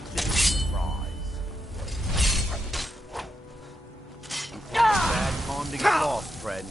gentle surprise. Bad monding lost, friend.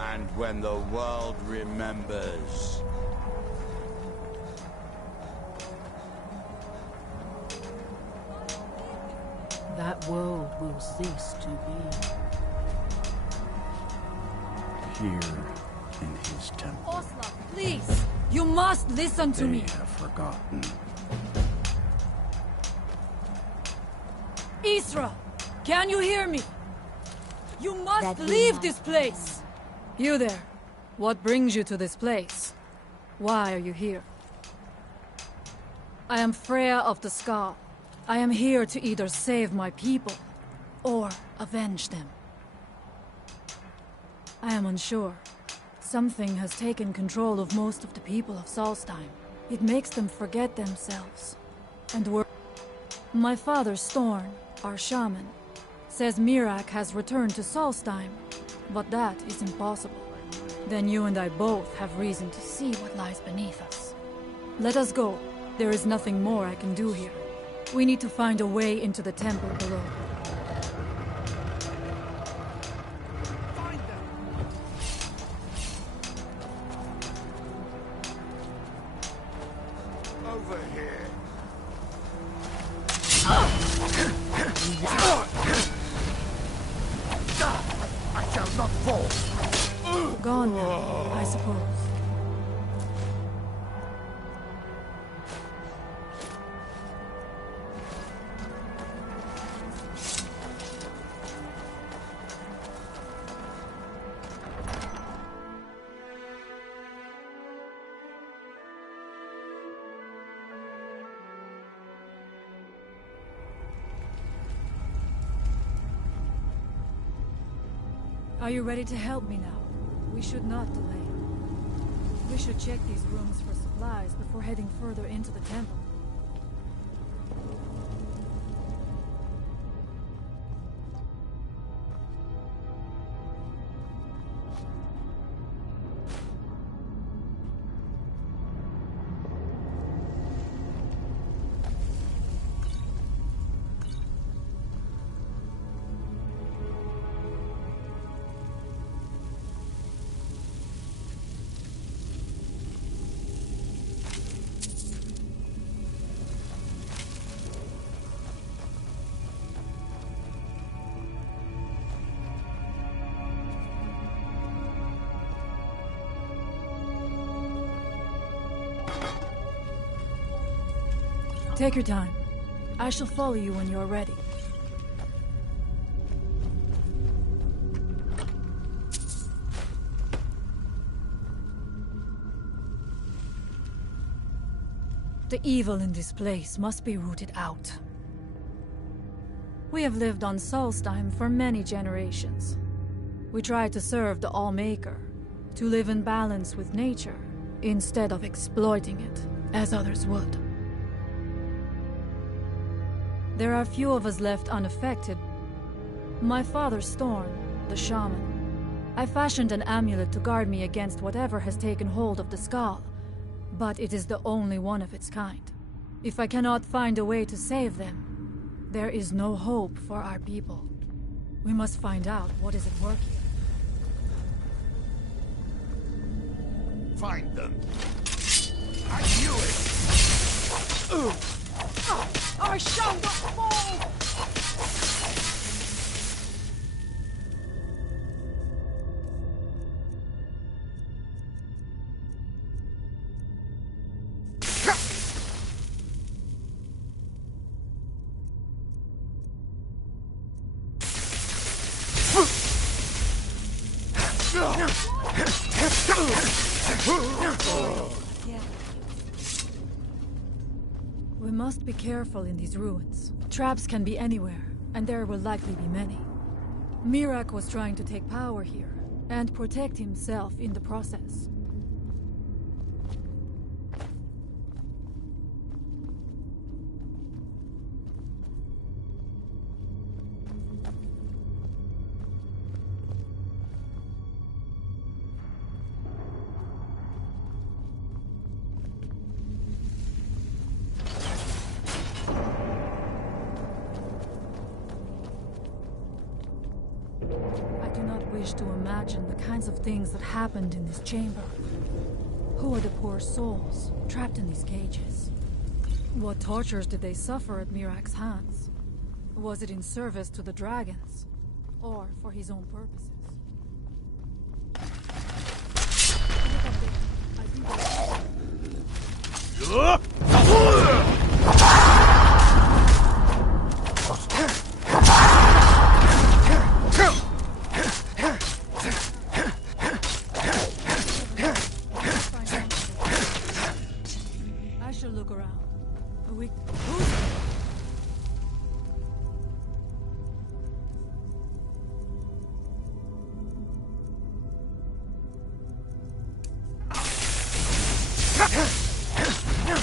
And when the world remembers. That world will cease to be. Here in his temple. Osla, please! You must listen to me! They have forgotten. Isra! Can you hear me? You must leave this place! You there. What brings you to this place? Why are you here? I am Freya of the Scar. I am here to either save my people, or avenge them. I am unsure. Something has taken control of most of the people of Solstheim. It makes them forget themselves. And my father Storn, our shaman, says Mirak has returned to Solstheim, but that is impossible. Then you and I both have reason to see what lies beneath us. Let us go. There is nothing more I can do here. We need to find a way into the temple below. Over here. I shall not fall. gone now, I suppose. Are you ready to help me now? We should not delay. We should check these rooms for supplies before heading further into the temple. Take your time. I shall follow you when you're ready. The evil in this place must be rooted out. We have lived on Solstheim for many generations. We try to serve the All-Maker, to live in balance with nature, instead of exploiting it, as others would. There are few of us left unaffected. My father Storm, the shaman. I fashioned an amulet to guard me against whatever has taken hold of the skull, but it is the only one of its kind. If I cannot find a way to save them, there is no hope for our people. We must find out what is at work here. Find them. I knew it! I shall not fall! We must be careful in these ruins. Traps can be anywhere, and there will likely be many. Miraak was trying to take power here, and protect himself in the process. I do not wish to imagine the kinds of things that happened in this chamber. Who are the poor souls trapped in these cages? What tortures did they suffer at Miraak's hands? Was it in service to the dragons, or for his own purposes? Look up there. I think I shall look around.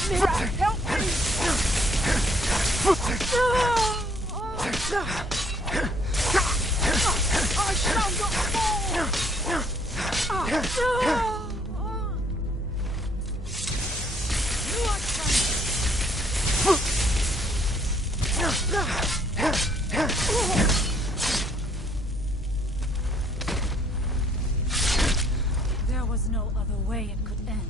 Miraak, help me! I shall not fall! You are There was no other way it could end.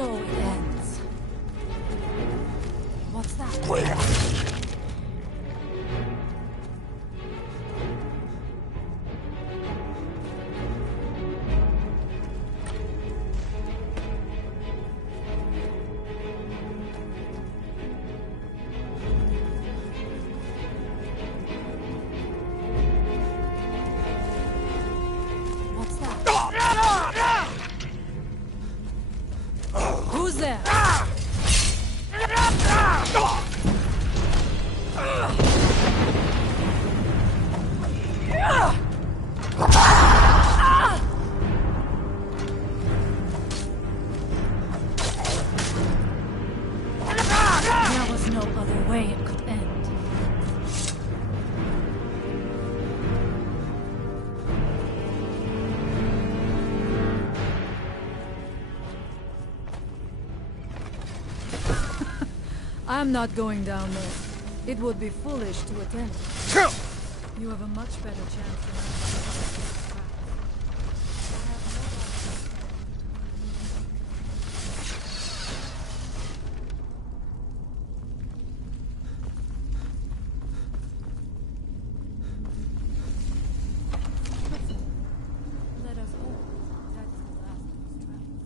so it ends. What's that? Who's there? There was no other way it could end. I'm not going down there. It would be foolish to attempt. You have a much better chance than I. Let us hope that is the last of his travels.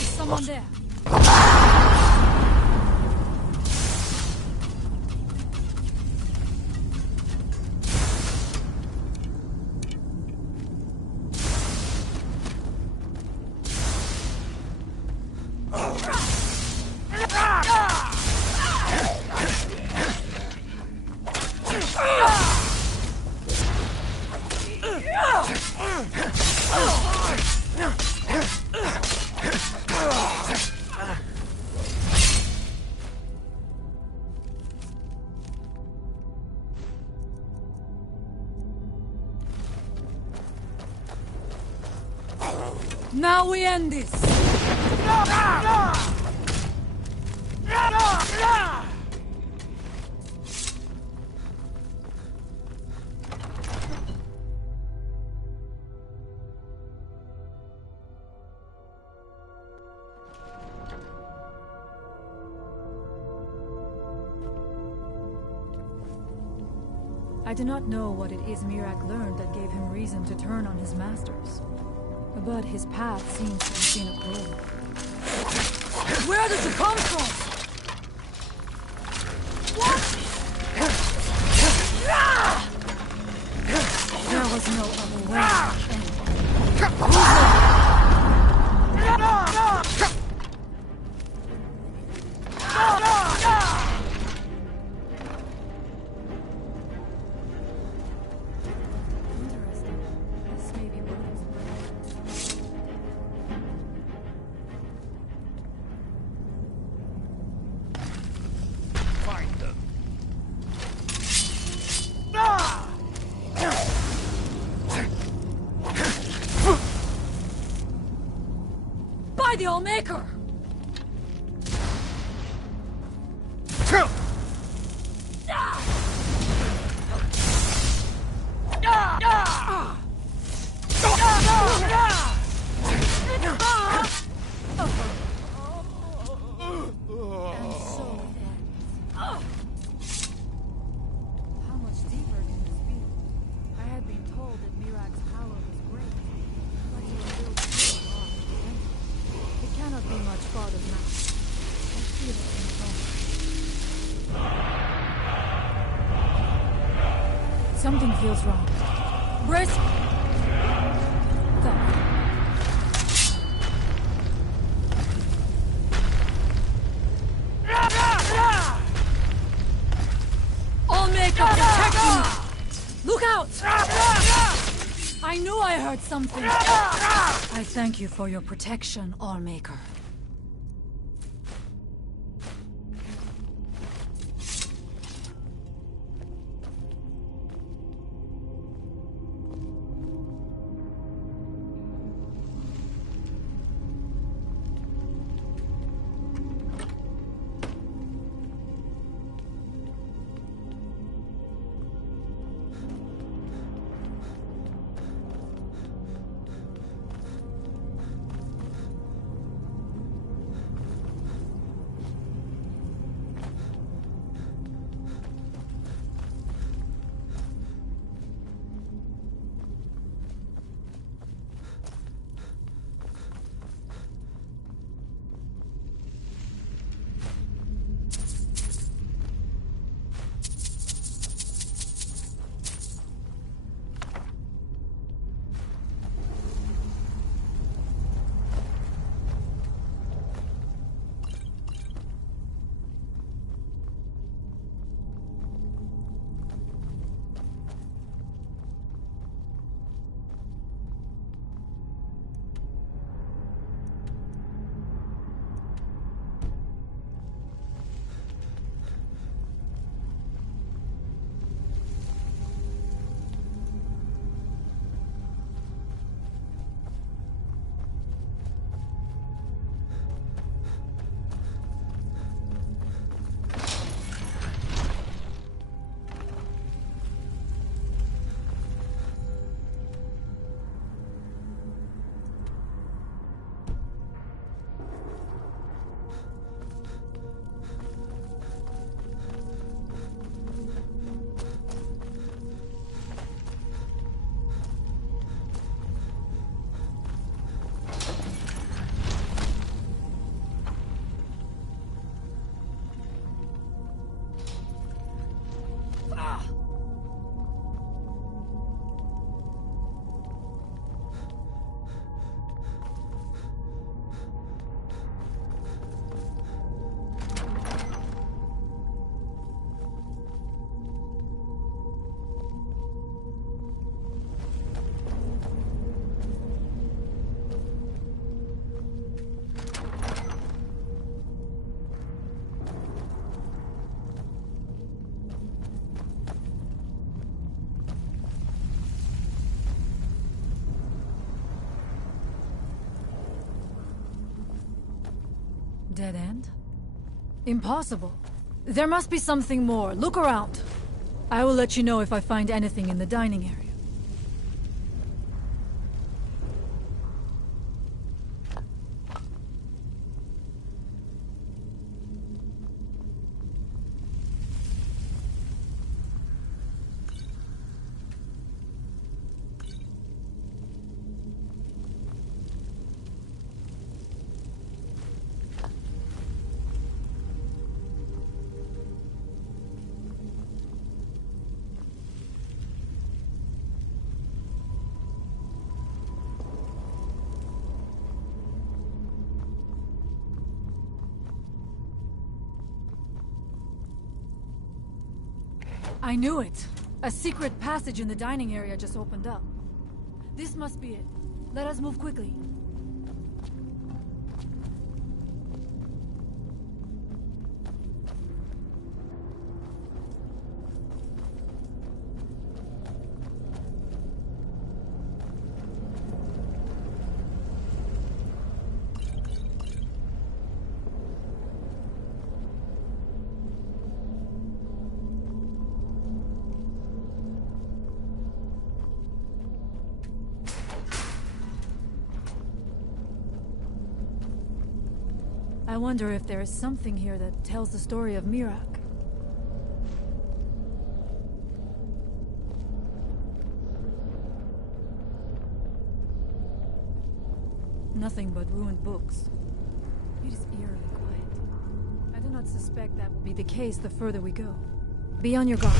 Is someone there? Now we end this! I do not know what it is Mirak learned that gave him reason to turn on his masters. But his path seems to have been a clue. Where did you come from? What? There was no other way. Who's there? Interesting. This may be what is. Find them. By the Allmaker! And so it ends. How much deeper can this be? I had been told that Mirak's power was great, but he was built so hard to end. It cannot be much farther now. I feel it in the bones. Something feels wrong. Brisk! Go. Allmaker, protect me! Look out! I knew I heard something. I thank you for your protection, Allmaker. Dead end? Impossible. There must be something more. Look around. I will let you know if I find anything in the dining area. I knew it! A secret passage in the dining area just opened up. This must be it. Let us move quickly. I wonder if there is something here that tells the story of Mirak. Nothing but ruined books. It is eerily quiet. I do not suspect that will be the case the further we go. Be on your guard.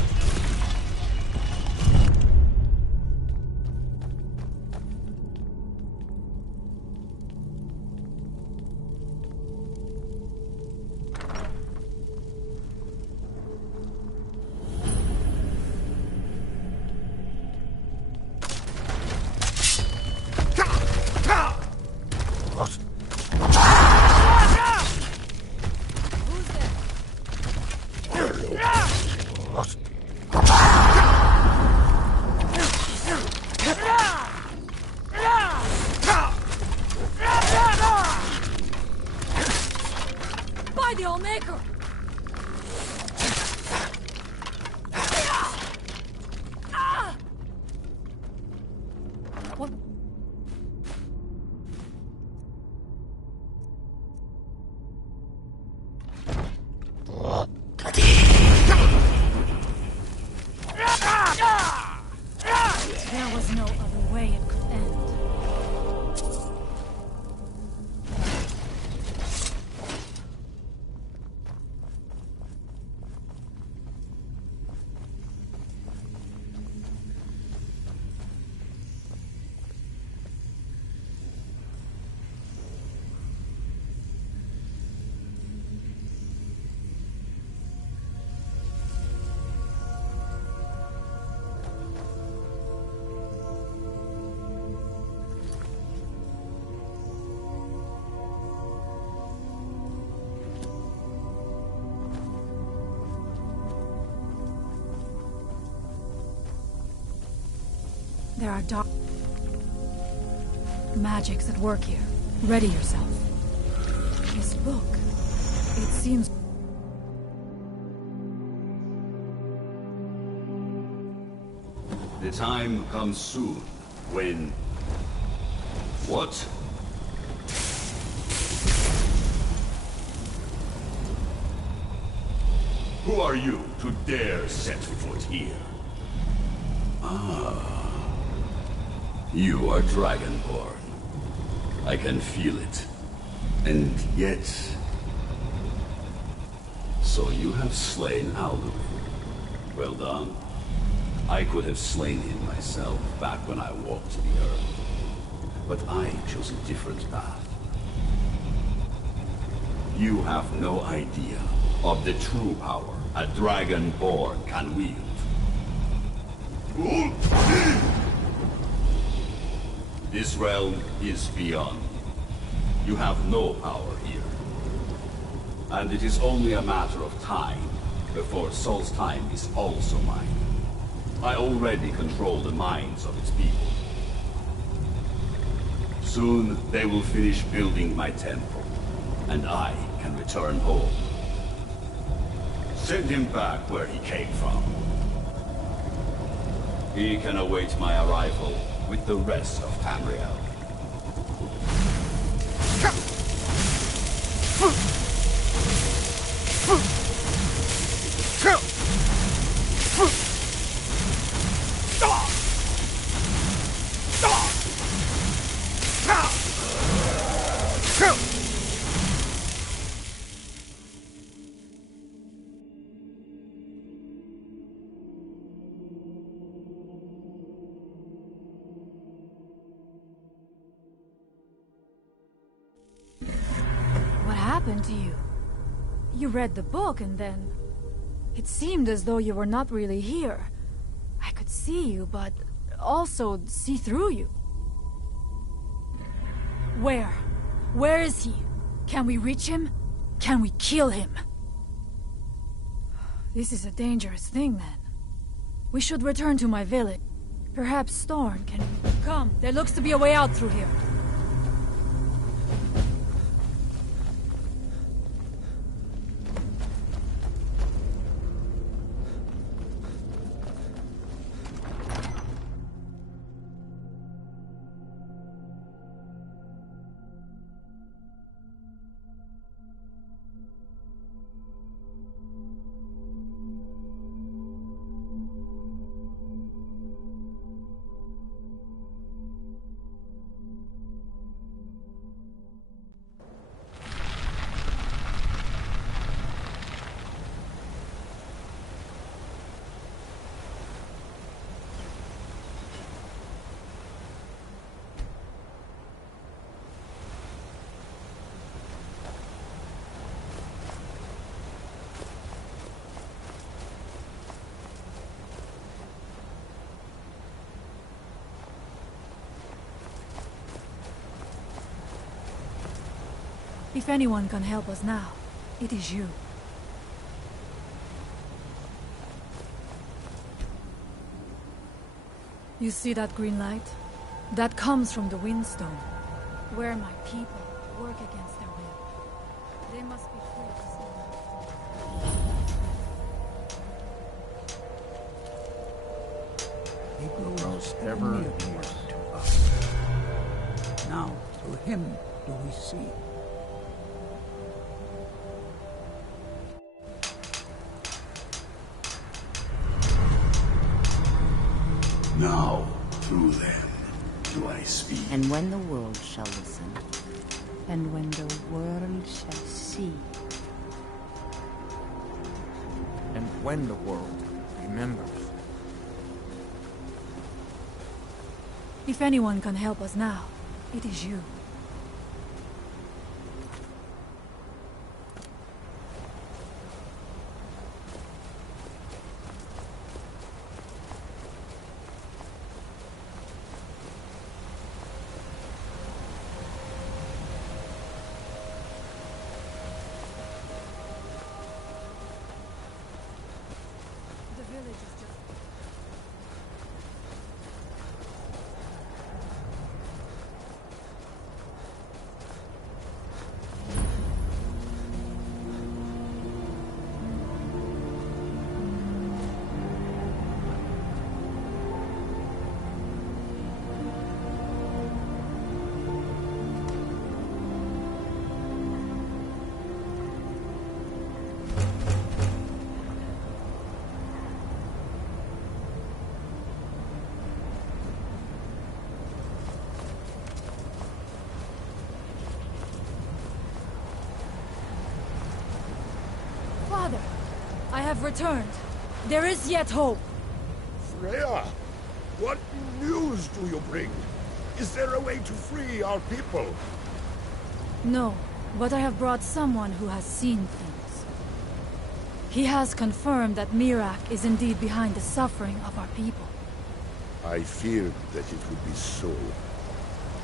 There are dark magics at work here. Ready yourself. This book, it seems... The time comes soon when... What? Who are you to dare set foot here? Ah. You are DragonBorn. I can feel it. And yet... So you have slain Alduin. Well done. I could have slain him myself back when I walked the earth. But I chose a different path. You have no idea of the true power a DragonBorn can wield. This realm is beyond. You have no power here. And it is only a matter of time before Solstheim is also mine. I already control the minds of its people. Soon they will finish building my temple, and I can can return home. Send him back where he came from. He can await my arrival with the rest of Tamriel. What happened to you? You read the book and then... It seemed as though you were not really here. I could see you, but also see through you. Where? Where is he? Can we reach him? Can we kill him? This is a dangerous thing, then. We should return to my village. Perhaps Storm can... Come, there looks to be a way out through here. If anyone can help us now, it is you. You see that green light? That comes from the Windstone, where my people work against their will. They must be free to stand. He grows ever nearer to us. Now, through him do we see. Now, through them, do I speak. And when the world shall listen, and when the world shall see. And when the world remembers. If anyone can help us now, it is you. The village is just... Father, I have returned. There is yet hope. Freya, what news do you bring? Is there a way to free our people? No, but I have brought someone who has seen things. He has confirmed that Mirak is indeed behind the suffering of our people. I feared that it would be so.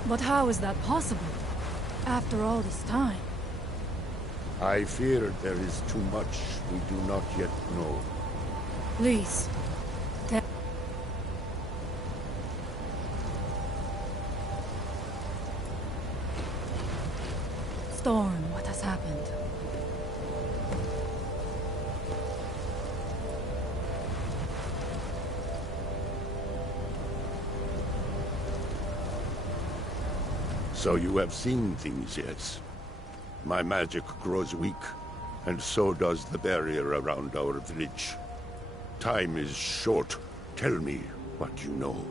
But how is that possible? After all this time? I fear there is too much we do not yet know. Please, tell... Storm, what has has happened. So you have seen things, yes? My magic grows weak, and so does the barrier around our village. Time is short. Tell me what you know.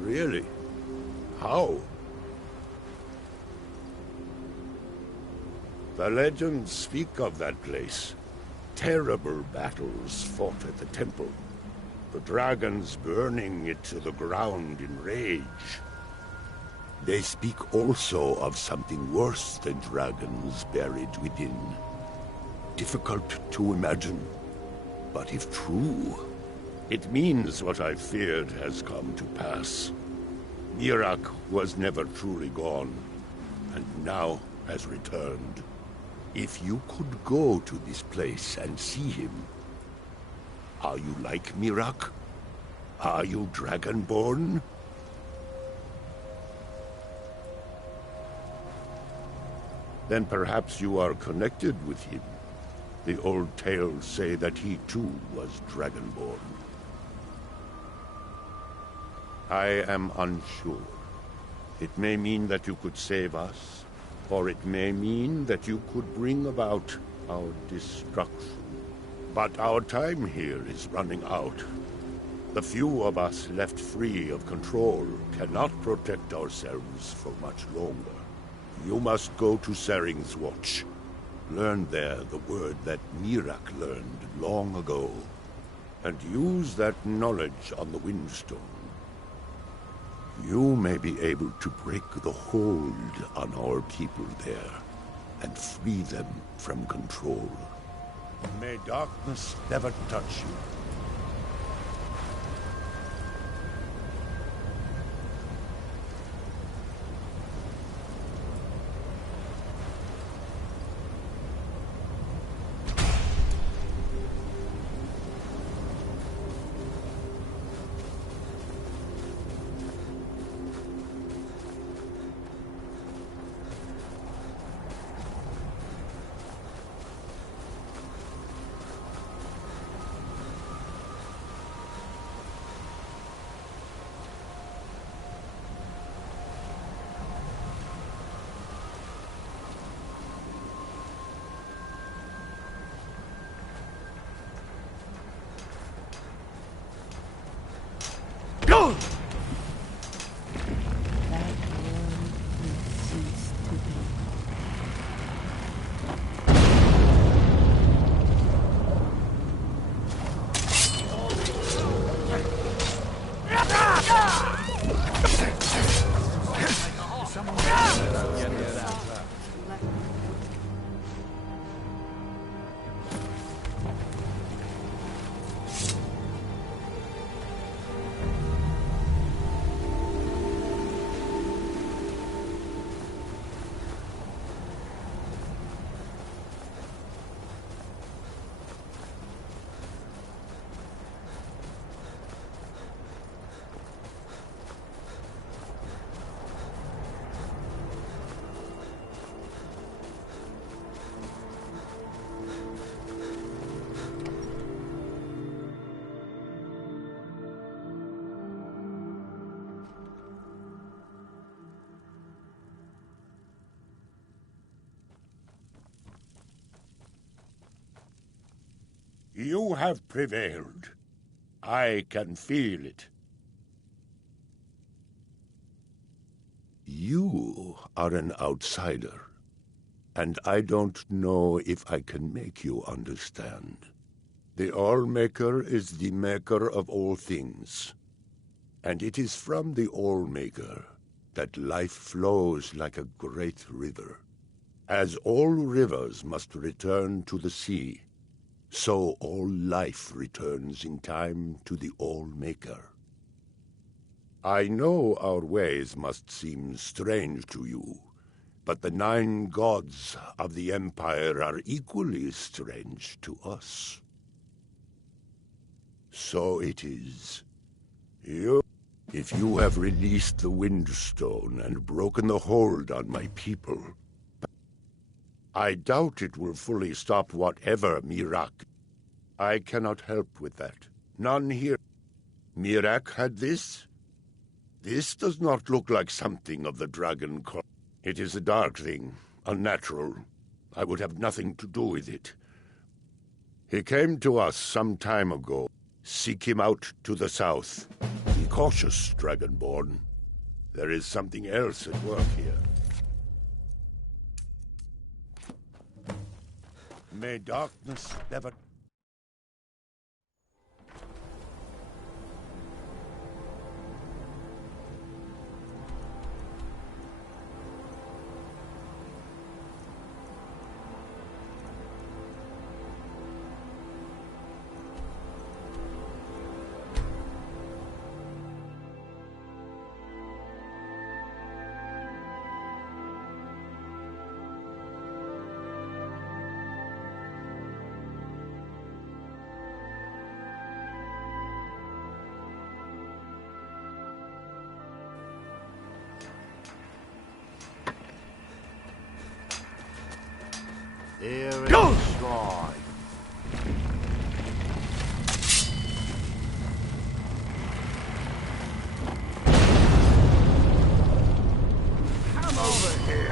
Really? How? The legends speak of that place. Terrible battles fought at the temple. The dragons burning it to the ground in rage. They speak also of something worse than dragons buried within. Difficult to imagine, but if true, it means what I feared has come to pass. Mirak was never truly gone, and now has returned. If you could go to this place and see him, are you like Mirak? Are you Dragonborn? Then perhaps you are connected with him. The old tales say that he too was Dragonborn. I am unsure. It may mean that you could save us, or it may mean that you could bring about our destruction. But our time here is running out. The few of us left free of control cannot protect ourselves for much longer. You must go to Saring's Watch. Learn there the word that Mirak learned long ago, and use that knowledge on the Windstone. You may be able to break the hold on our people there, and free them from control. May darkness never touch you. That world will cease to be. You have prevailed. I can feel it. You are an outsider, and I don't know if I can make you understand. The All-Maker is the maker of all things, and it is from the All-Maker that life flows like a great river. As all rivers must return to the sea, so all life returns in time to the All-Maker. I know our ways must seem strange to you, but the 9 gods of the Empire are equally strange to us. So it is. If you have released the Windstone and broken the hold on my people, I doubt it will fully stop whatever Miraak. I cannot help with that. None here. Miraak had this? This does not look like something of the Dragon Corps. It is a dark thing, unnatural. I would have nothing to do with it. He came to us some time ago. Seek him out to the south. Be cautious, Dragonborn. There is something else at work here. May darkness never... Here is the shrine. Come over here.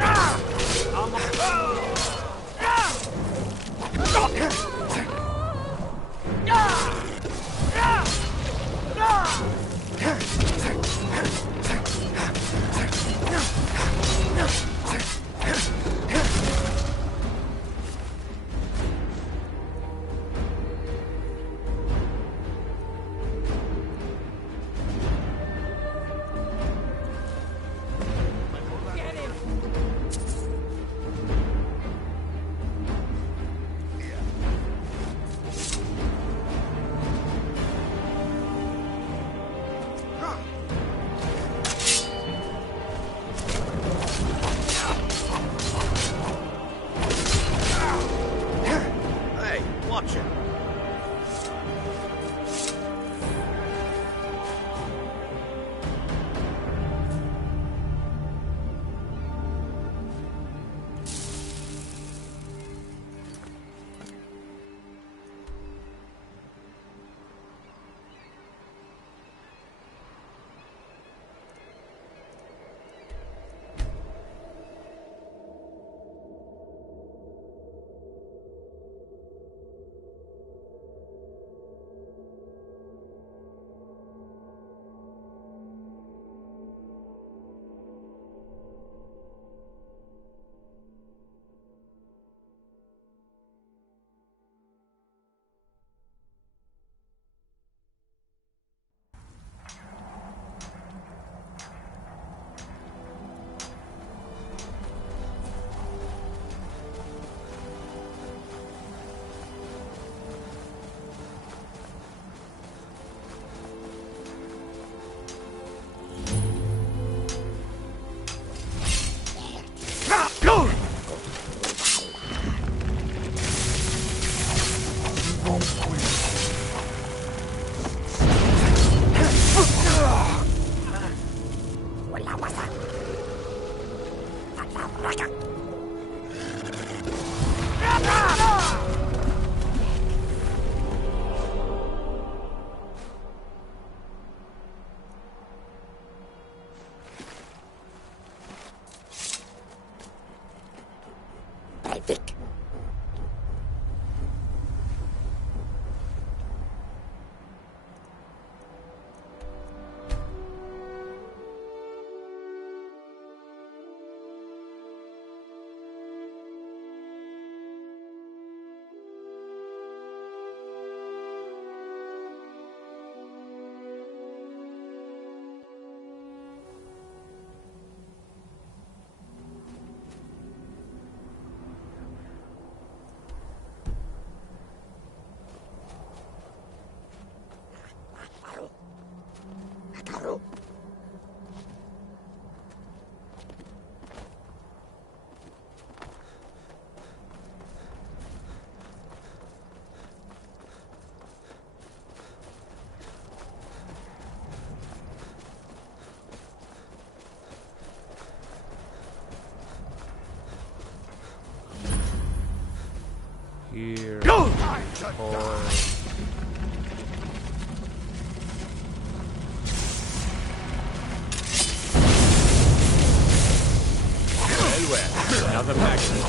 Another magnet.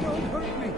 Don't hurt me.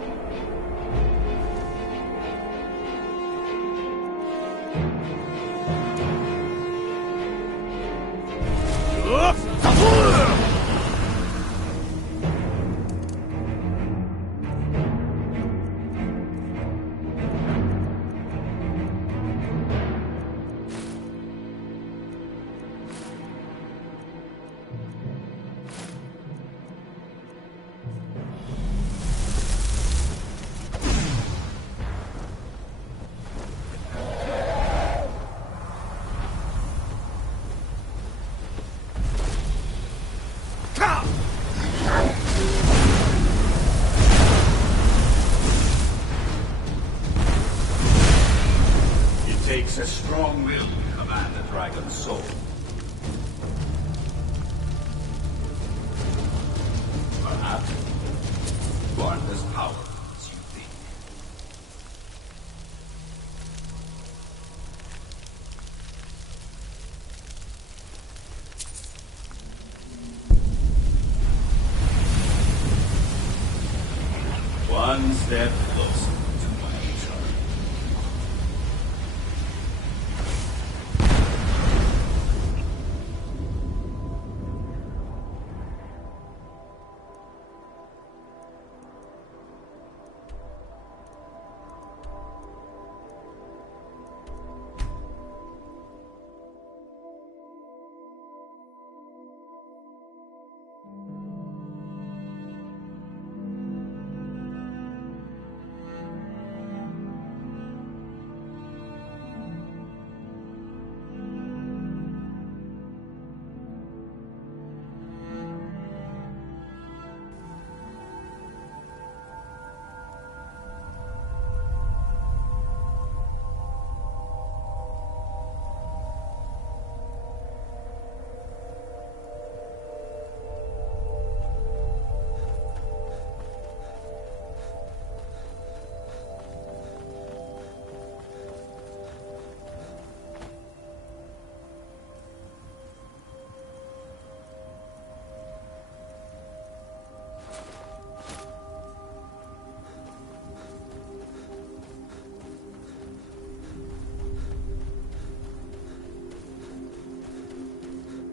It takes a strong will to command a dragon's soul. Perhaps you aren't as powerful as you think. One step closer to my return.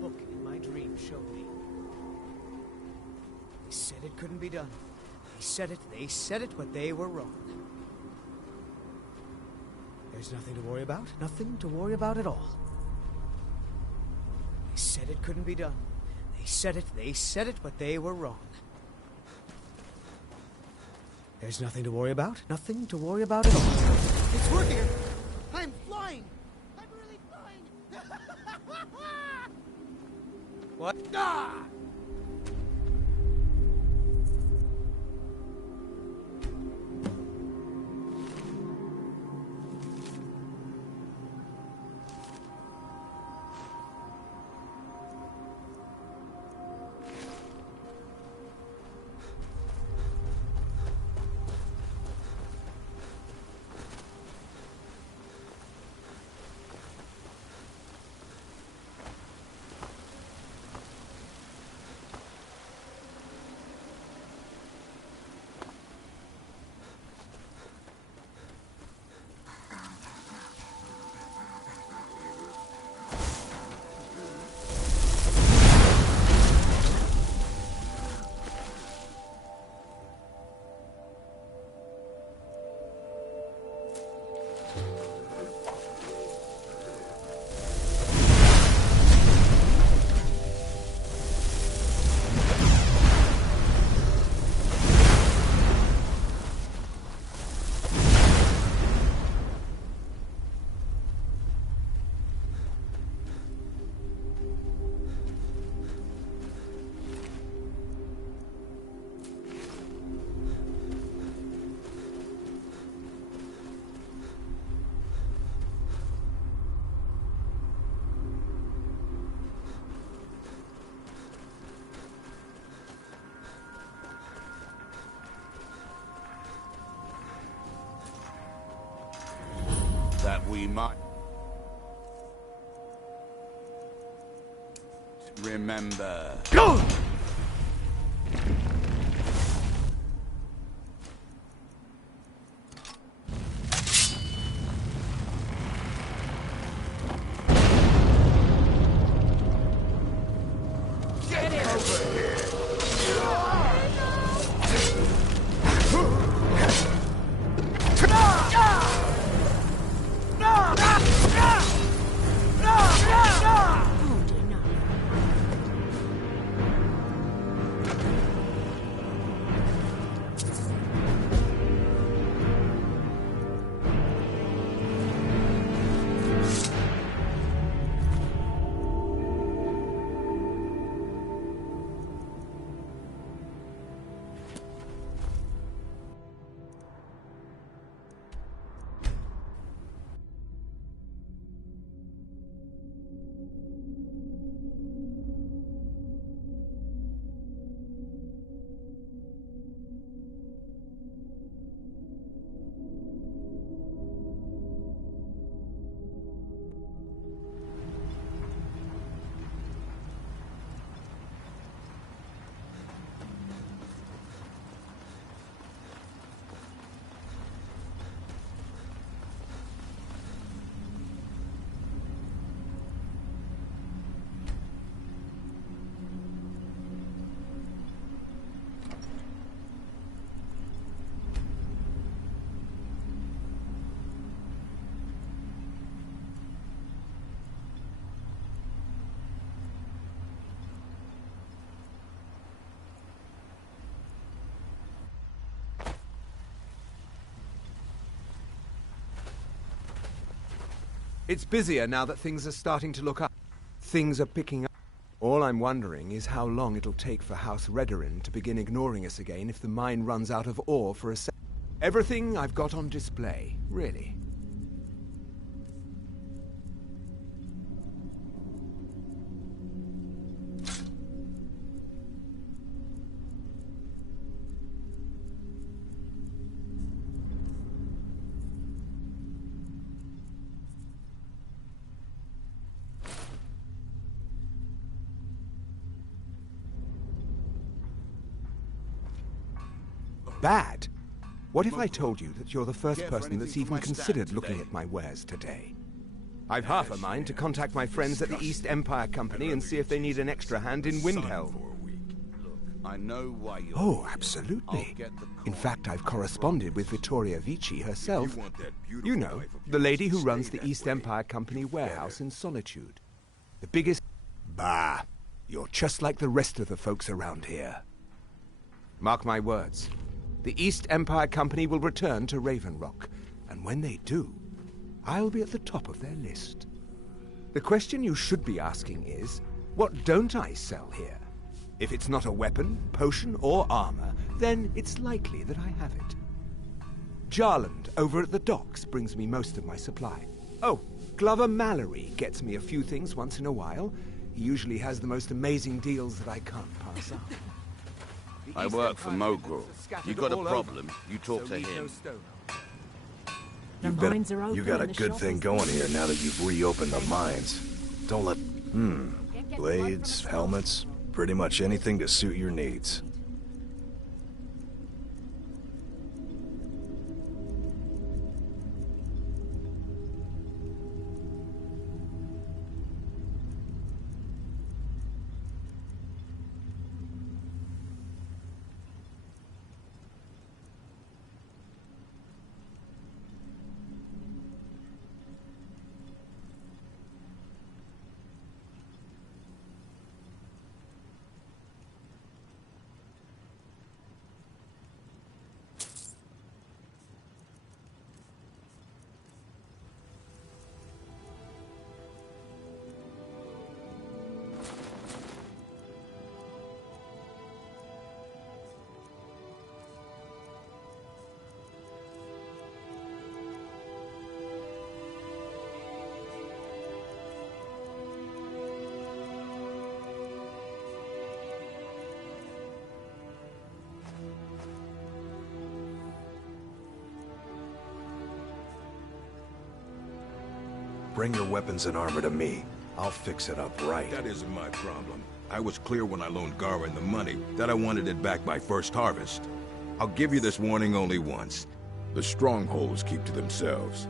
Look, in my dream showed me. They said it couldn't be done. They said it, but they were wrong. There's nothing to worry about. Nothing to worry about at all. They said it couldn't be done. They said it, but they were wrong. There's nothing to worry about. Nothing to worry about at all. It's working! I'm flying! I'm really flying! What? Ah! that we might remember. It's busier now that things are starting to look up. Things are picking up. All I'm wondering is how long it'll take for House Redorin to begin ignoring us again if the mine runs out of ore for a sec. Everything I've got on display, really. Bad? What if I told you that you're the first person that's even considered looking at my wares today? I've half a mind to contact my friends at the East Empire Company and see if they need an extra hand in Windhelm. I know why you're Oh, absolutely. In fact, I've corresponded with Vittoria Vici herself. You know, the lady who runs the East Empire Company warehouse in Solitude. The biggest... Bah, you're just like the rest of the folks around here. Mark my words. The East Empire Company will return to Raven Rock, and when they do, I'll be at the top of their list. The question you should be asking is, what don't I sell here? If it's not a weapon, potion, or armor, then it's likely that I have it. Jarland, over at the docks, brings me most of my supply. Oh, Glover Mallory gets me a few things once in a while. He usually has the most amazing deals that I can't pass up. I work for Mogul. You got a problem, you talk to him. You got a good thing going here now that you've reopened the mines. Don't let... Blades, helmets, pretty much anything to suit your needs. Bring your weapons and armor to me. I'll fix it up right. That isn't my problem. I was clear when I loaned Garwin the money that I wanted it back by first harvest. I'll give you this warning only once. The strongholds keep to themselves.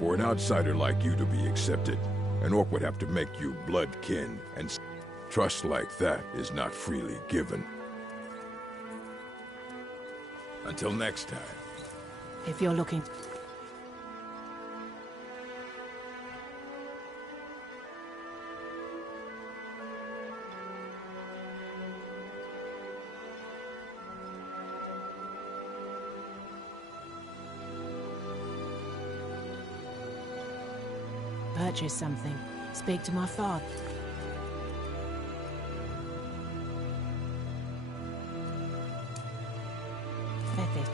For an outsider like you to be accepted, an orc would have to make you blood kin, and trust like that is not freely given. Until next time. If you're looking... Purchase something. Speak to my father. Fethe.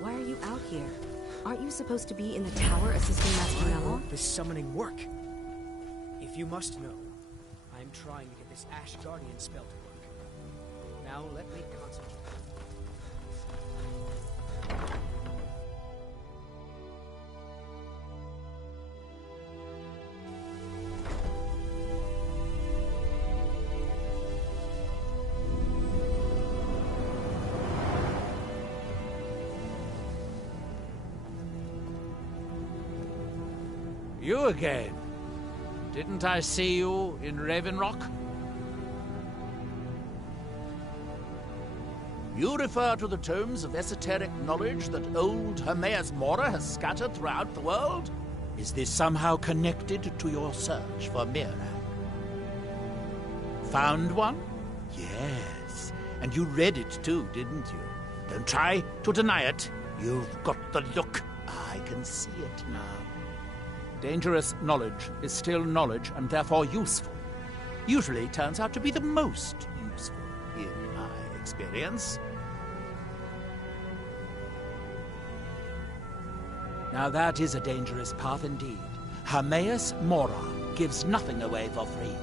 Why are you out here? Aren't you supposed to be in the tower assisting Master Why Mello? won't this summoning work? If you must know, I'm trying to get this Ash Guardian spell to work. Now let me concentrate. You again? Didn't I see you in Raven Rock? You refer to the tomes of esoteric knowledge that old Hermaeus Mora has scattered throughout the world? Is this somehow connected to your search for Miraak? Found one? Yes. And you read it too, didn't you? Don't try to deny it. You've got the look. I can see it now. Dangerous knowledge is still knowledge and therefore useful. Usually turns out to be the most useful, in my experience. Now that is a dangerous path indeed. Hermaeus Mora gives nothing away for free.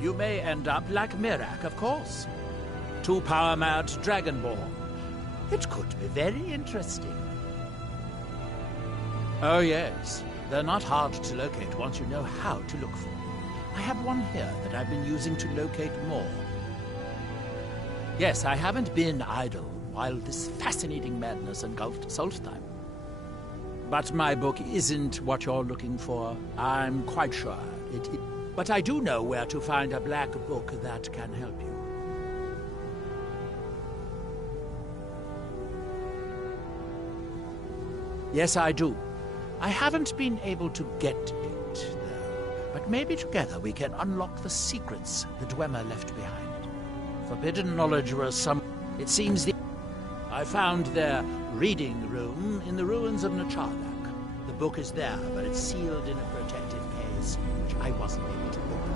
You may end up like Miraak, of course. Too power-mad Dragonborn. It could be very interesting. Oh yes. They're not hard to locate once you know how to look for them. I have one here that I've been using to locate more. Yes, I haven't been idle while this fascinating madness engulfed Solstheim. But my book isn't what you're looking for. I'm quite sure it is. But I do know where to find a black book that can help you. Yes, I do. I haven't been able to get it, though. But maybe together we can unlock the secrets the Dwemer left behind. Forbidden knowledge was some... It seems I found their reading room in the ruins of Nachardak. The book is there, but it's sealed in a protected case, which I wasn't able to open.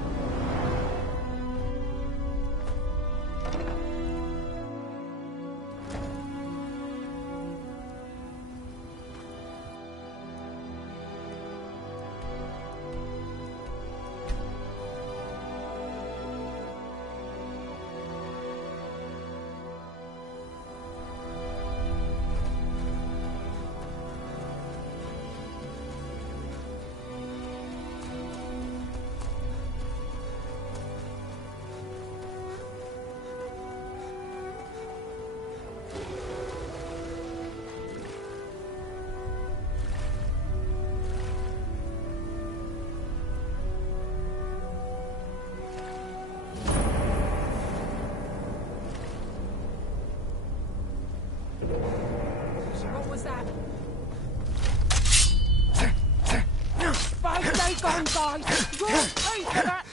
sun dies, you'll pay for that!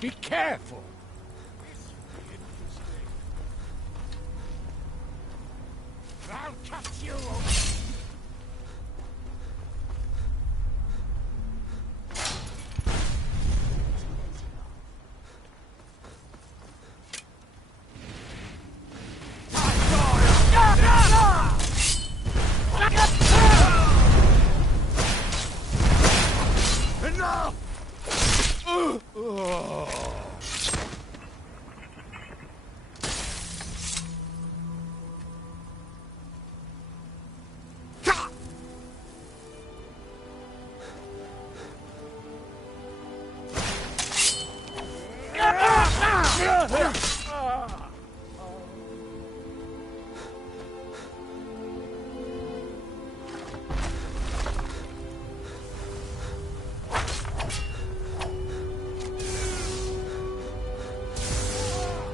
Be careful! I'll catch you! Enough!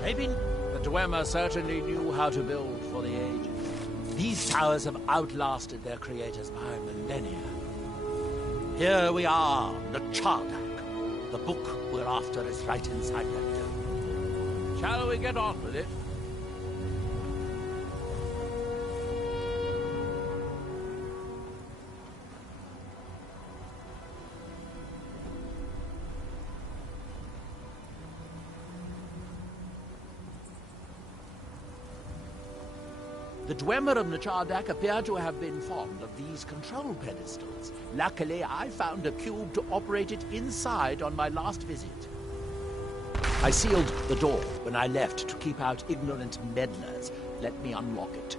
Maybe the Dwemer certainly knew how to build for the ages. These towers have outlasted their creators by millennia. Here we are, the Chardak. The book we're after is right inside that dome. Shall we get on with it? The Dwemer of Nachardak appear to have been fond of these control pedestals. Luckily, I found a cube to operate it inside on my last visit. I sealed the door when I left to keep out ignorant meddlers. Let me unlock it.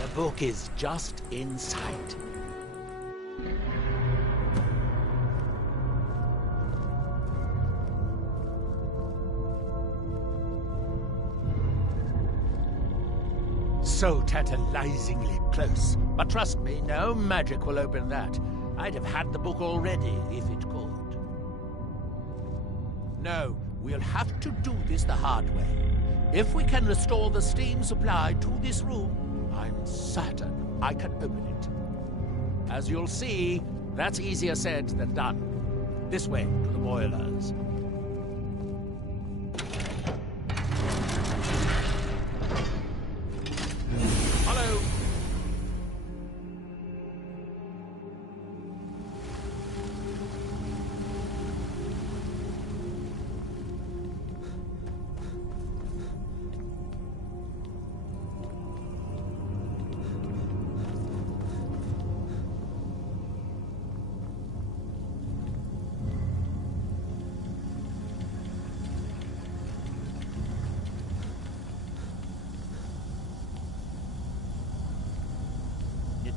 The book is just inside. So tantalizingly close. But trust me, no magic will open that. I'd have had the book already if it could. No, we'll have to do this the hard way. If we can restore the steam supply to this room, I'm certain I can open it. As you'll see, that's easier said than done. This way to the boilers. Hello.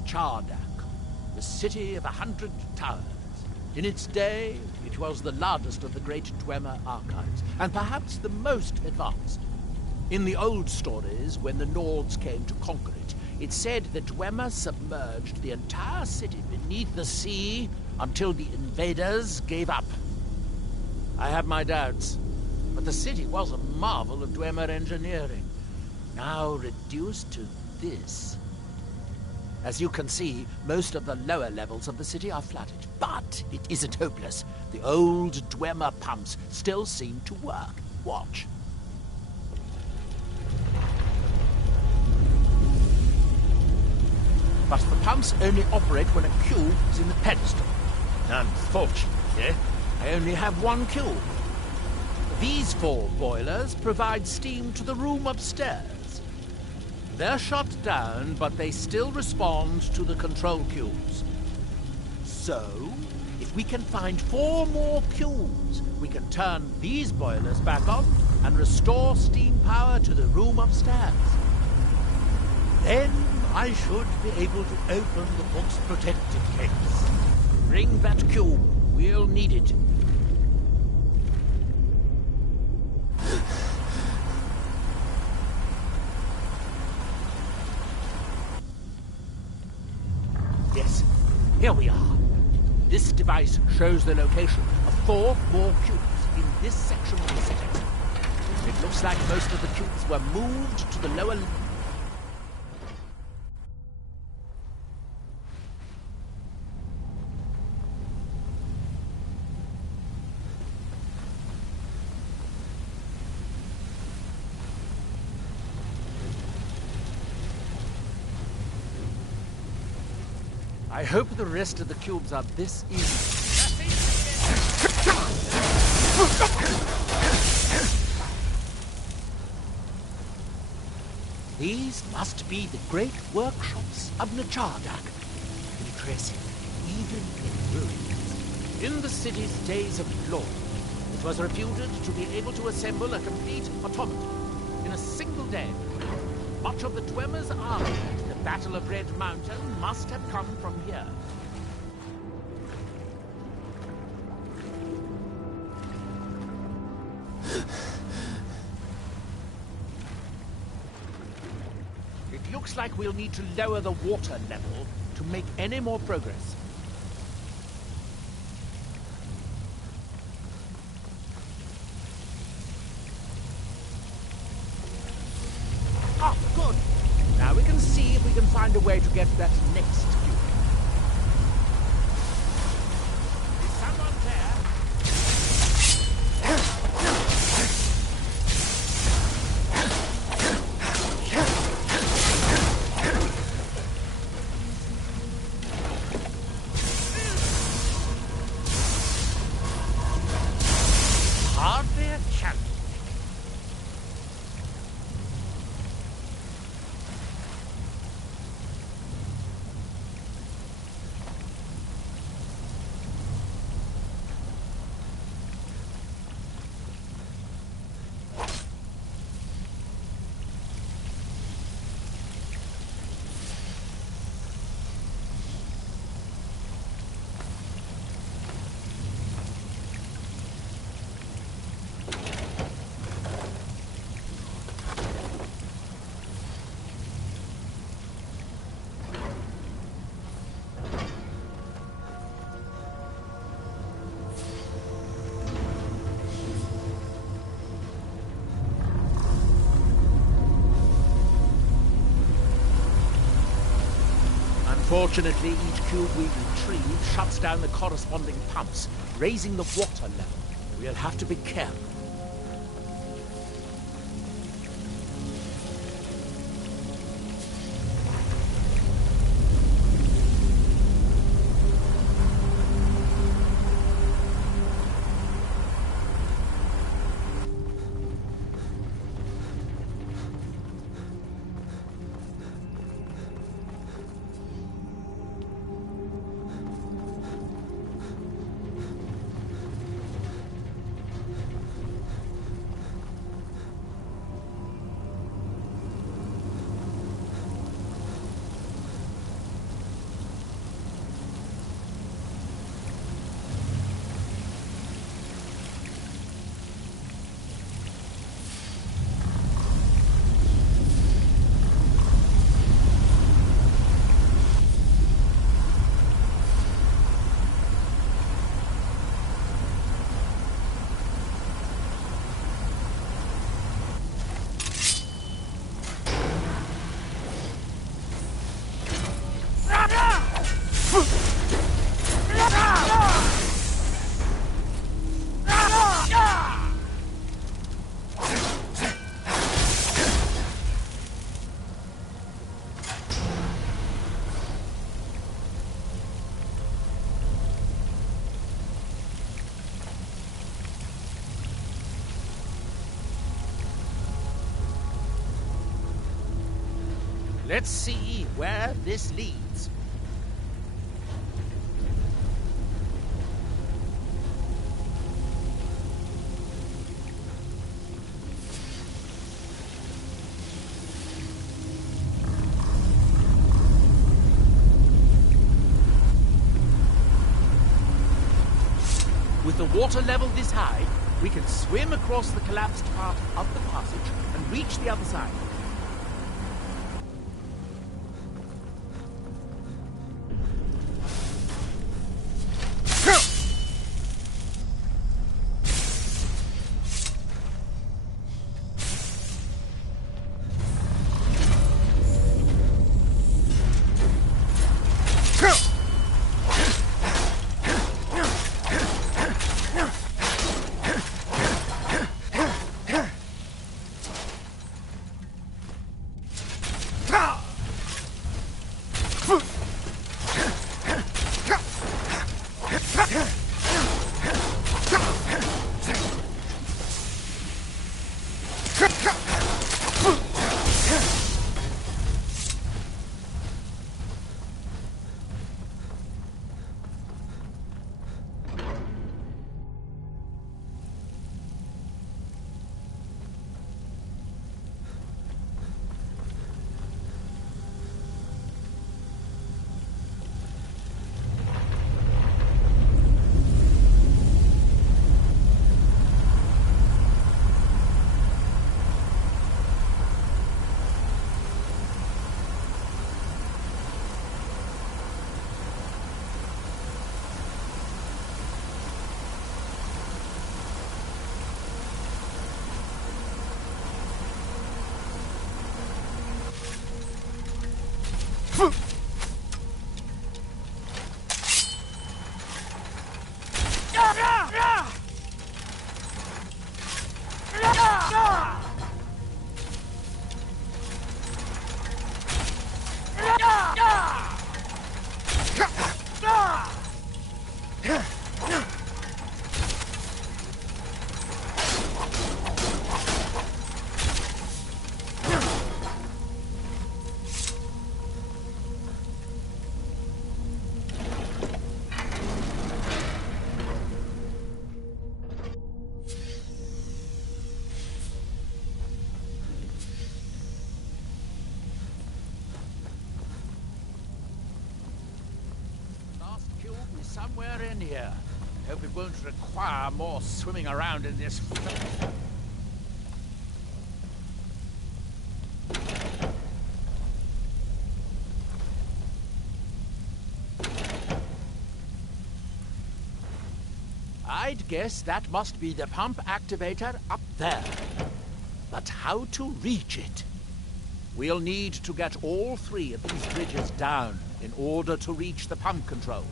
Chardak, the city of 100 towers. In its day, it was the largest of the great Dwemer archives, and perhaps the most advanced. In the old stories, when the Nords came to conquer it, it said that Dwemer submerged the entire city beneath the sea until the invaders gave up. I have my doubts, but the city was a marvel of Dwemer engineering, now reduced to this. As you can see, most of the lower levels of the city are flooded. But it isn't hopeless. The old Dwemer pumps still seem to work. Watch. But the pumps only operate when a cube is in the pedestal. Unfortunately, I only have one cube. These 4 boilers provide steam to the room upstairs. They're shut down, but they still respond to the control cubes. So, if we can find 4 more cubes, we can turn these boilers back on and restore steam power to the room upstairs. Then I should be able to open the book's protected case. Bring that cube. We'll need it. Here we are. This device shows the location of 4 more cubes in this section of the city. It looks like most of the cubes were moved to the lower... I hope the rest of the cubes are this easy. These must be the great workshops of Nachardak. Impressive, even in ruins. In the city's days of glory, it was reputed to be able to assemble a complete automaton in a single day. Much of the Dwemer's army at the Battle of Red Mountain must have come from here. It looks like we'll need to lower the water level to make any more progress. Ah, good. Now we can see if we can find a way to get that next cube. Is someone there? Hardly a chance. Unfortunately, each cube we retrieve shuts down the corresponding pumps, raising the water level. We'll have to be careful. Let's see where this leads. With the water level this high, we can swim across the collapsed part of the passage and reach the other side. somewhere in here. Hope it won't require more swimming around in this. I'd guess that must be the pump activator up there. But how to reach it? We'll need to get all 3 of these bridges down in order to reach the pump control.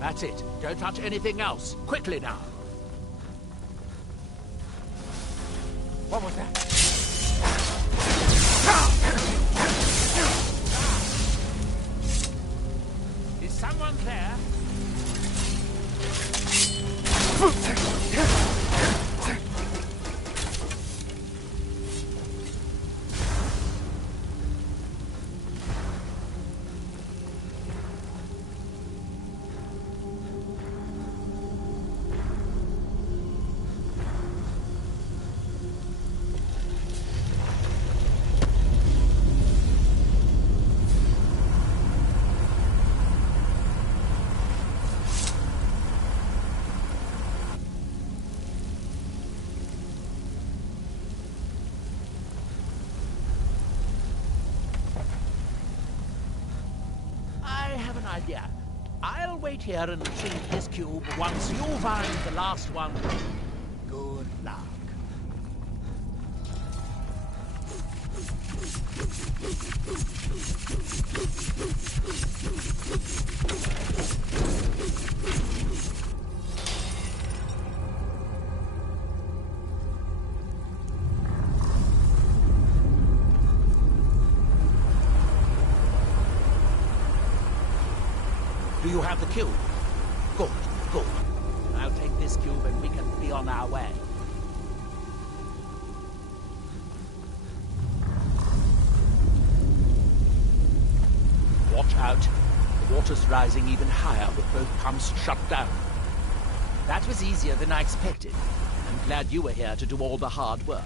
That's it. Don't touch anything else. Quickly now. What was that? Is someone there? Idea. I'll wait here and retrieve this cube once you find the last one. Good luck. Do you have the cube? Good, good. I'll take this cube and we can be on our way. Watch out. The water's rising even higher with both pumps shut down. That was easier than I expected. I'm glad you were here to do all the hard work.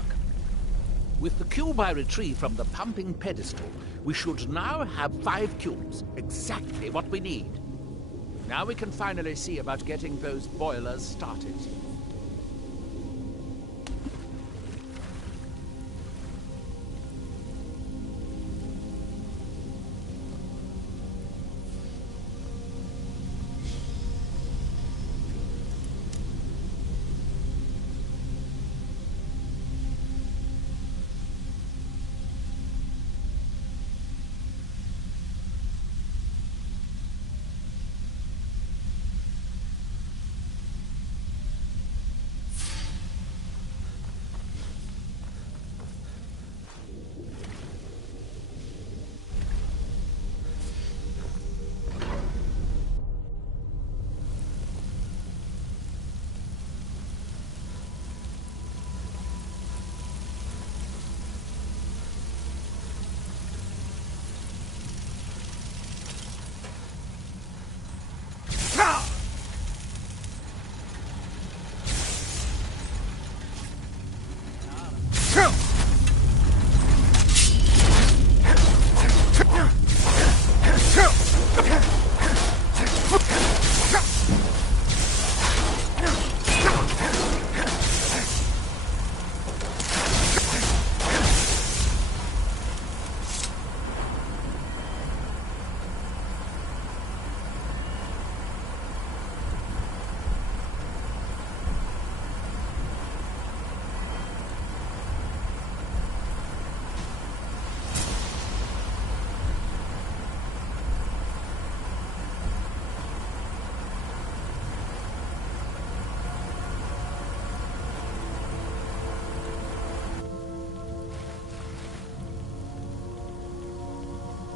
With the cube I retrieved from the pumping pedestal, we should now have 5 cubes. Exactly what we need. Now we can finally see about getting those boilers started.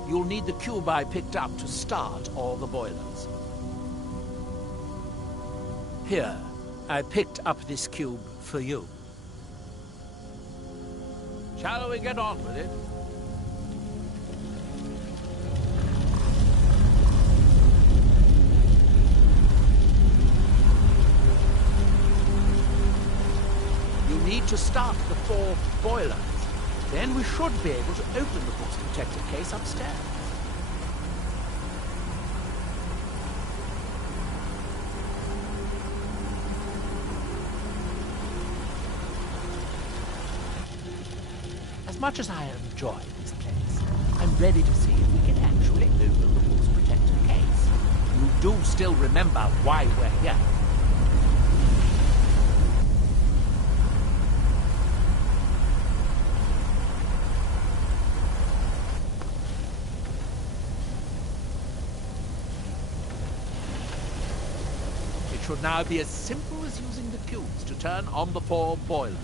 You'll need the cube I picked up to start all the boilers. Here, I picked up this cube for you. Shall we get on with it? to start the 4 boilers. Then we should be able to open the book's protective case upstairs. As much as I enjoy this place, I'm ready to see if we can actually open the book's protective case. You do still remember why we're here. It should now be as simple as using the cubes to turn on the 4 boilers.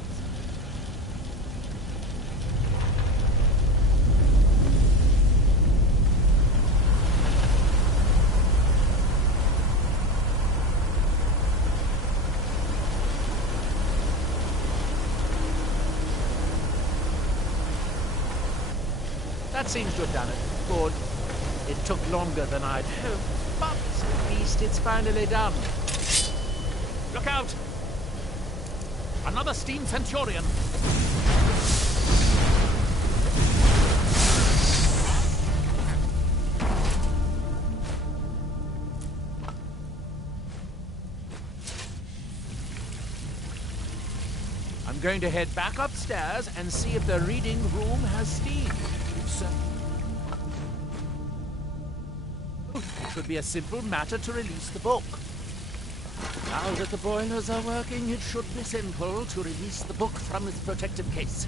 That seems to have done it. Good. It took longer than I'd hoped, but at least it's finally done. Look out! Another steam Centurion! I'm going to head back upstairs and see if the reading room has steam. It should be a simple matter to release the book. Now that the boilers are working, it should be simple to release the book from its protective case.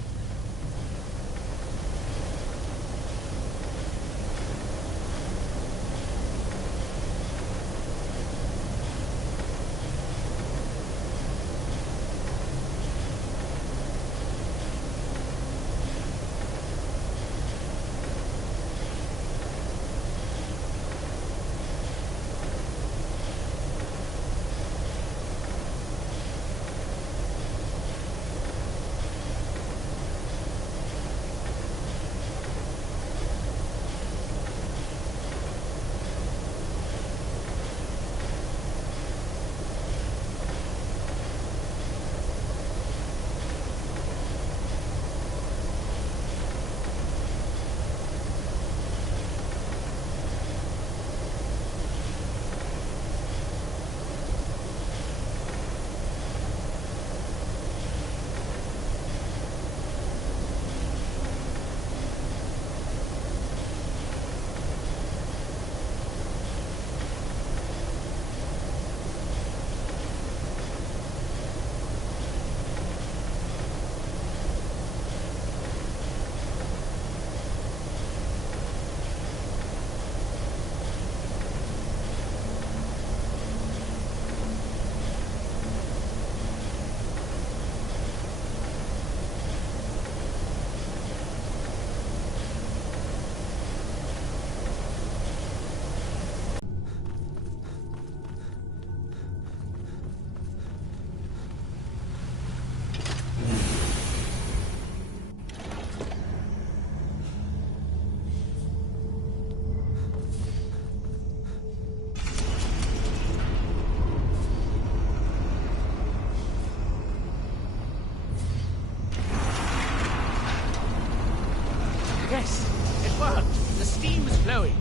Yes, it worked. The steam is flowing.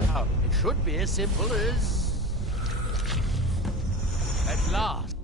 Now, it should be as simple as... At last.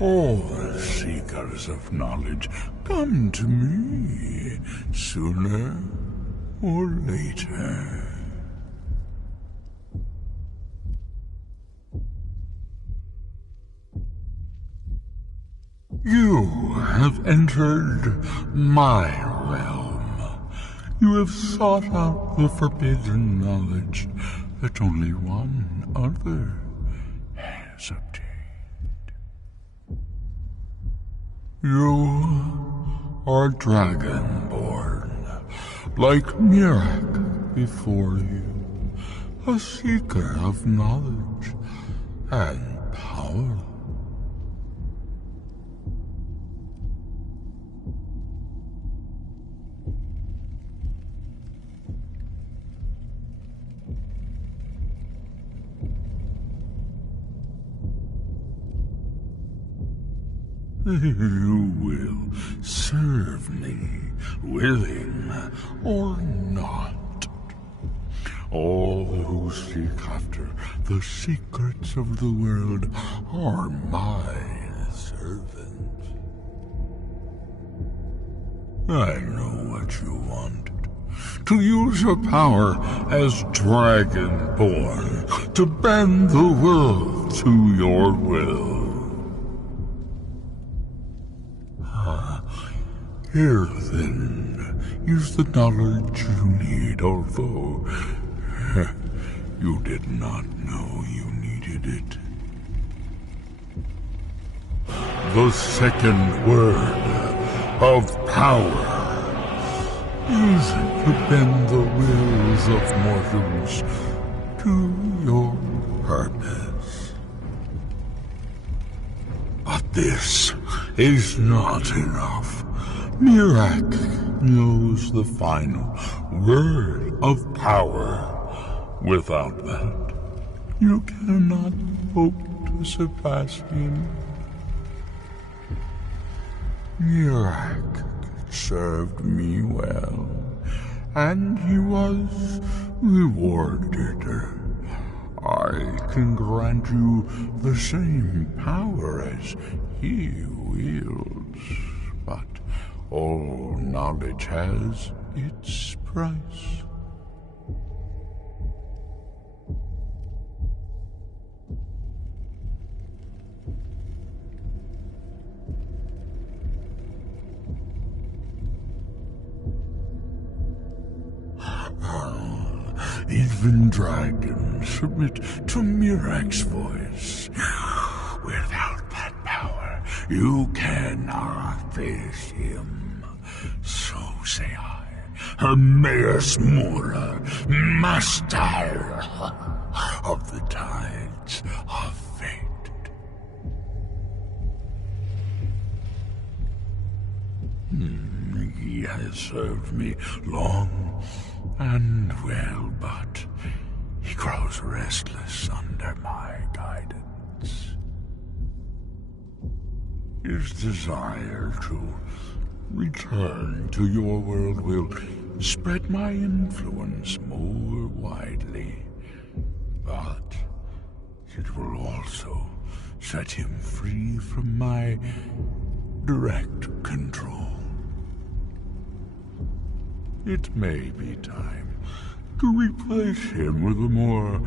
All seekers of knowledge come to me, sooner or later. You have entered my realm. You have sought out the forbidden knowledge that only one other has obtained. You are Dragonborn, like Mirak before you, a seeker of knowledge and power. You will serve me, willing or not. All who seek after the secrets of the world are my servants. I know what you want. To use your power as Dragonborn, to bend the world to your will. Here, then, is the knowledge you need, although you did not know you needed it. The second word of power is to bend the wills of mortals to your purpose. But this is not enough. Mirak knows the final word of power. Without that, you cannot hope to surpass him. Mirak served me well, and he was rewarded. I can grant you the same power as he wields, but all knowledge has its price. Even dragons submit to Mirak's voice. Without that power, you cannot face him. So say I, Hermaeus Mora, master of the tides of fate. He has served me long and well, but he grows restless under my guidance. His desire to return to your world will spread my influence more widely, but it will also set him free from my direct control. It may be time to replace him with a more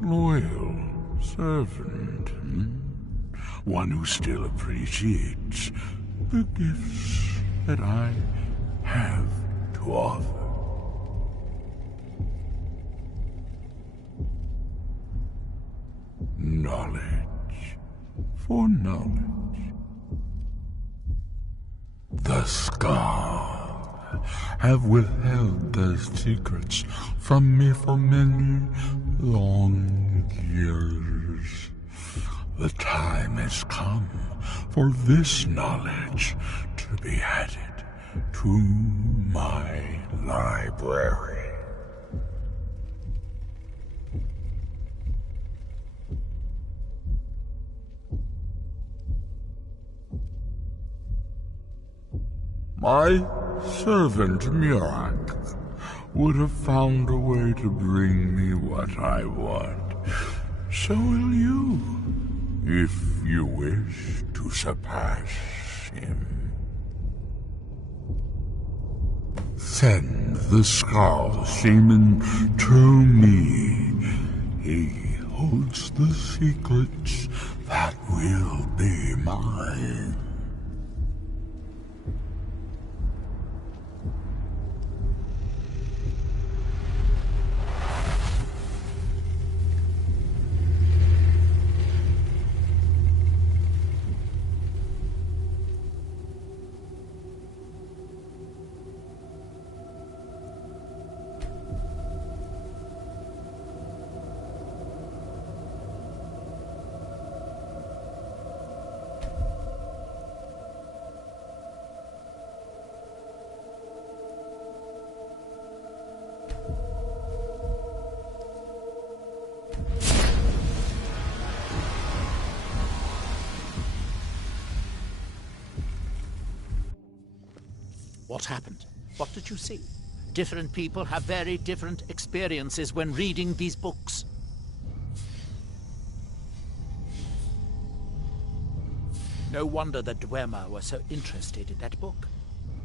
loyal servant, one who still appreciates the gifts that I have to offer. Knowledge for knowledge. The Scar have withheld their secrets from me for many long years. The time has come for this knowledge to be added to my library. My servant Mirak would have found a way to bring me what I want. So will you, if you wish to to surpass him. Send the Skull Shaman to me. He holds the secrets that will be mine. What happened? What did you see? Different people have very different experiences when reading these books. No wonder the Dwemer were so interested in that book.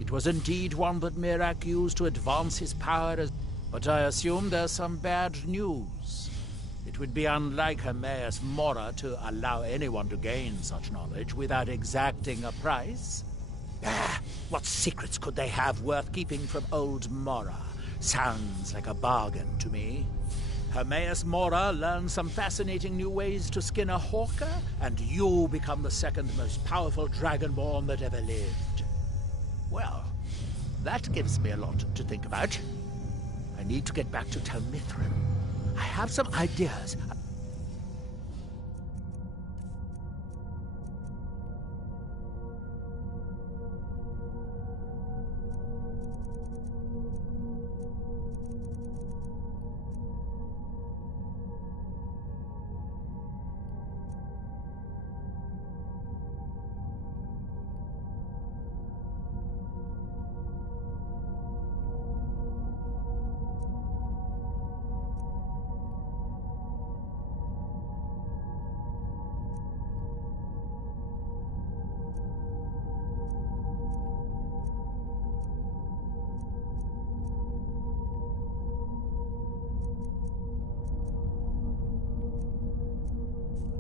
It was indeed one that Miraak used to advance his power as... But I assume there's some bad news. It would be unlike Hermaeus Mora to allow anyone to gain such knowledge without exacting a price. What secrets could they have worth keeping from old Mora? Sounds like a bargain to me. Hermaeus Mora learned some fascinating new ways to skin a hawker, and you become the second most powerful Dragonborn that ever lived. Well, that gives me a lot to think about. I need to get back to Tel Mithril. I have some ideas.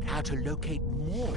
How to locate more.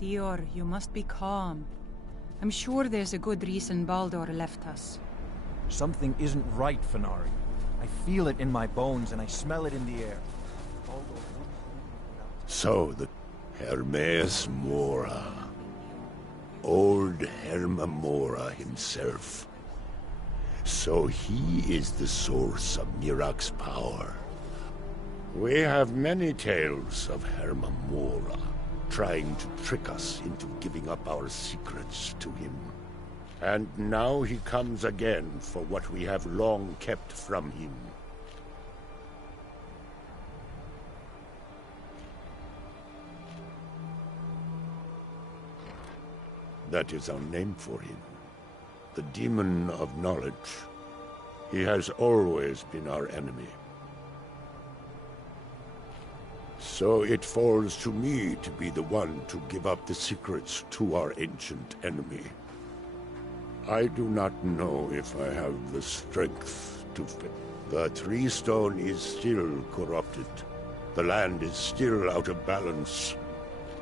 Dior, you must be calm. I'm sure there's a good reason Baldur left us. Something isn't right, Fenari. I feel it in my bones and I smell it in the air. So the Hermaeus Mora. Old Herma Mora himself. So he is the source of Miraak's power. We have many tales of Herma Mora trying to trick us into giving up our secrets to him. And now he comes again for what we have long kept from him. That is our name for him. The Demon of Knowledge. He has always been our enemy. So it falls to me to be the one to give up the secrets to our ancient enemy. I do not know if I have the strength to fit. The Tree Stone is still corrupted. The land is still out of balance.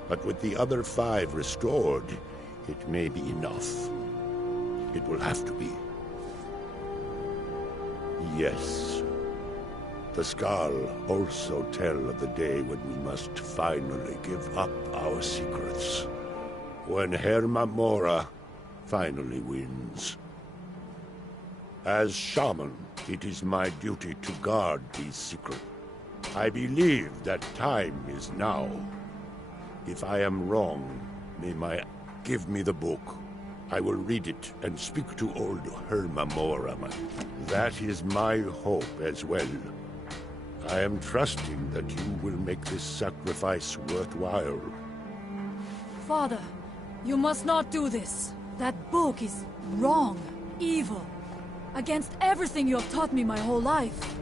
But with the other 5 restored, it may be enough. It will have to be. Yes. The Skal also tell of the day when we must finally give up our secrets. When Hermamora finally wins. As shaman, it is my duty to guard these secrets. I believe that time is now. If I am wrong, give me the book. I will read it and speak to old Hermamora. That is my hope as well. I am trusting that you will make this sacrifice worthwhile. Father, you must not do this. That book is wrong, evil, against everything you have taught me my whole life.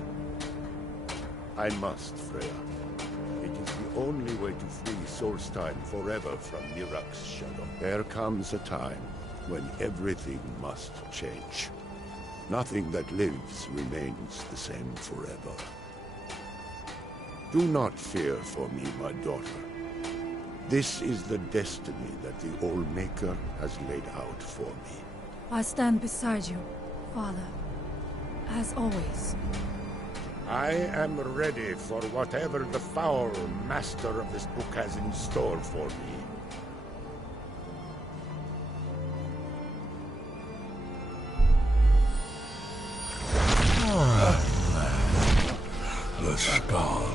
I must, Freya. It is the only way to free Solstheim forever from Mirak's shadow. There comes a time when everything must change. Nothing that lives remains the same forever. Do not fear for me, my daughter. This is the destiny that the Old Maker has laid out for me. I stand beside you, Father, as always. I am ready for whatever the foul master of this book has in store for me. The Skal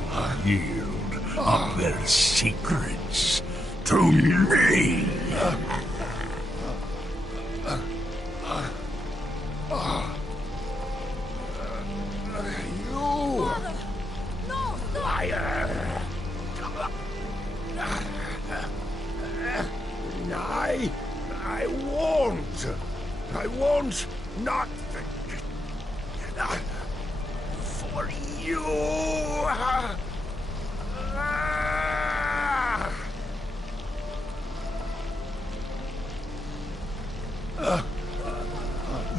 yield up their secrets to me. You liar! I won't. I won't not for you.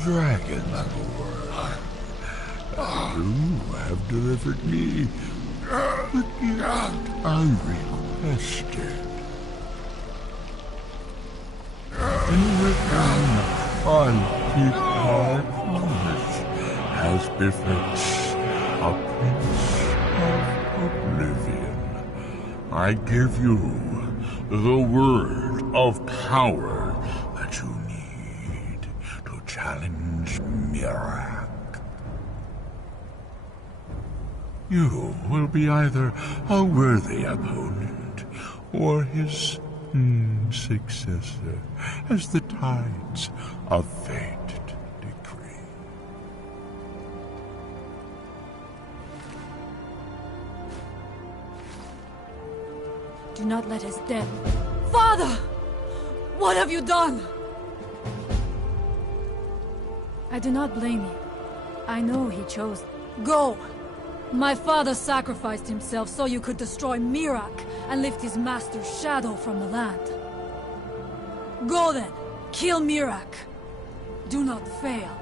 DragonBorn, you have delivered me the gift I requested. In return, I keep my promise as befits a Prince of Oblivion. I give you the word of power that you need to challenge Mirak. You will be either a worthy opponent or his successor, as the tides of fate decree. Do not let his death... Father! What have you done? I do not blame you. I know he chose... Go! My father sacrificed himself so you could destroy Mirak and lift his master's shadow from the land. Go then! Kill Mirak! Do not fail.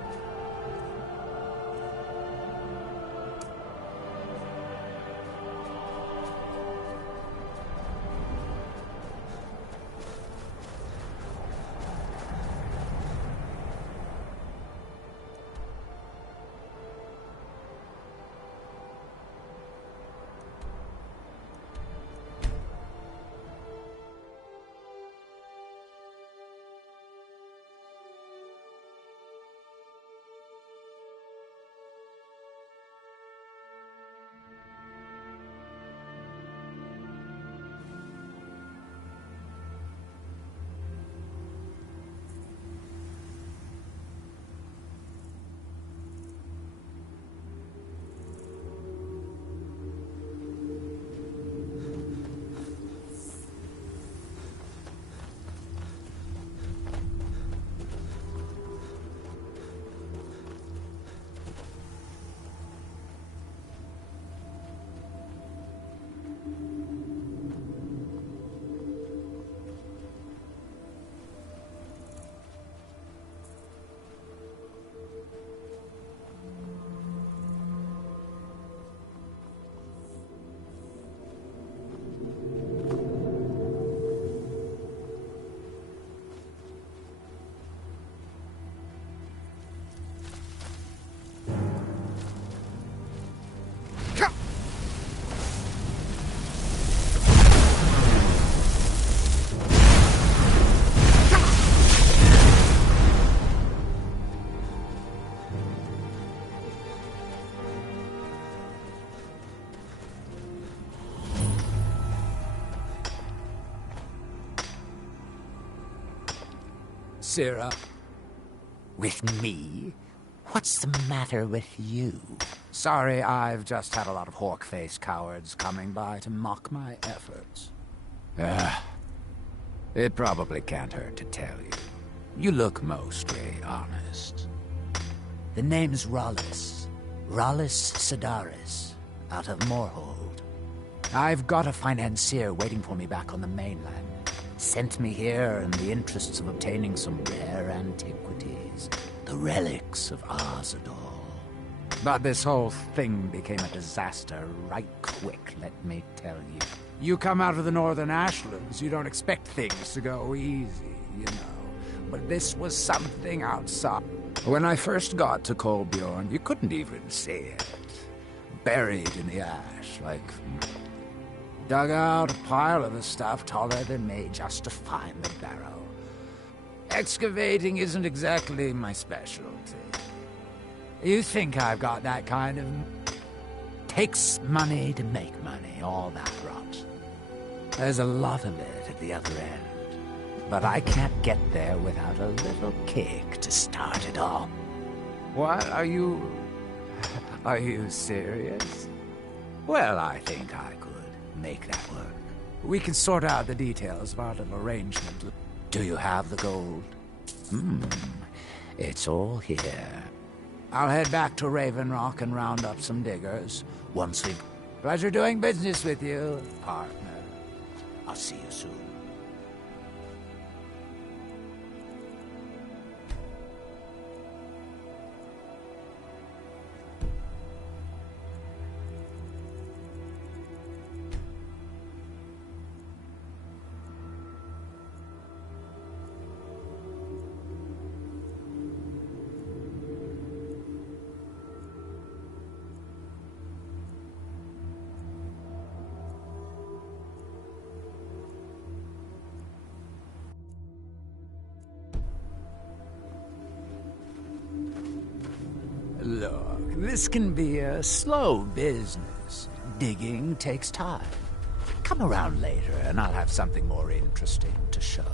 Sira. With me? What's the matter with you? Sorry, I've just had a lot of hawk-faced cowards coming by to mock my efforts. It probably can't hurt to tell you. You look mostly honest. The name's Rollis. Rollis Sedaris, out of Moorhold. I've got a financier waiting for me back on the mainland. Sent me here in the interests of obtaining some rare antiquities. The relics of Arzador. But this whole thing became a disaster right quick, let me tell you. You come out of the Northern Ashlands, you don't expect things to go easy, you know. But this was something outside. When I first got to Kolbjorn, you couldn't even see it. Buried in the ash, like... Dug out a pile of the stuff taller than me just to find the barrow. Excavating isn't exactly my specialty. You think I've got that kind of... Takes money to make money, all that rot. There's a lot of it at the other end. But I can't get there without a little kick to start it off. What? Are you serious? Well, I think I could make that work. We can sort out the details of our little arrangement. Do you have the gold? It's all here. I'll head back to Raven Rock and round up some diggers. Once we've... Pleasure doing business with you, partner. I'll see you soon. Look, this can be a slow business. Digging takes time. Come around later and I'll have something more interesting to show.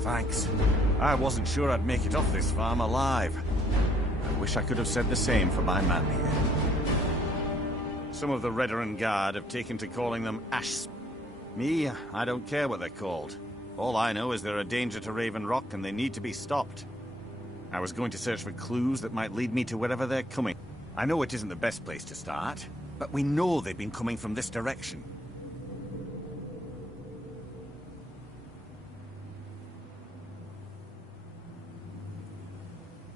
Thanks. I wasn't sure I'd make it off this farm alive. I wish I could have said the same for my man here. Some of the Redoran Guard have taken to calling them Ash. Me, I don't care what they're called. All I know is they're a danger to Raven Rock and they need to be stopped. I was going to search for clues that might lead me to wherever they're coming. I know it isn't the best place to start, but we know they've been coming from this direction.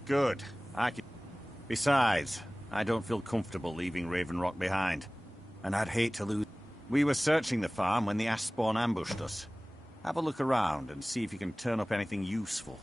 Good. I can... Besides, I don't feel comfortable leaving Raven Rock behind. And I'd hate to lose... We were searching the farm when the ash spawn ambushed us. Have a look around and see if you can turn up anything useful.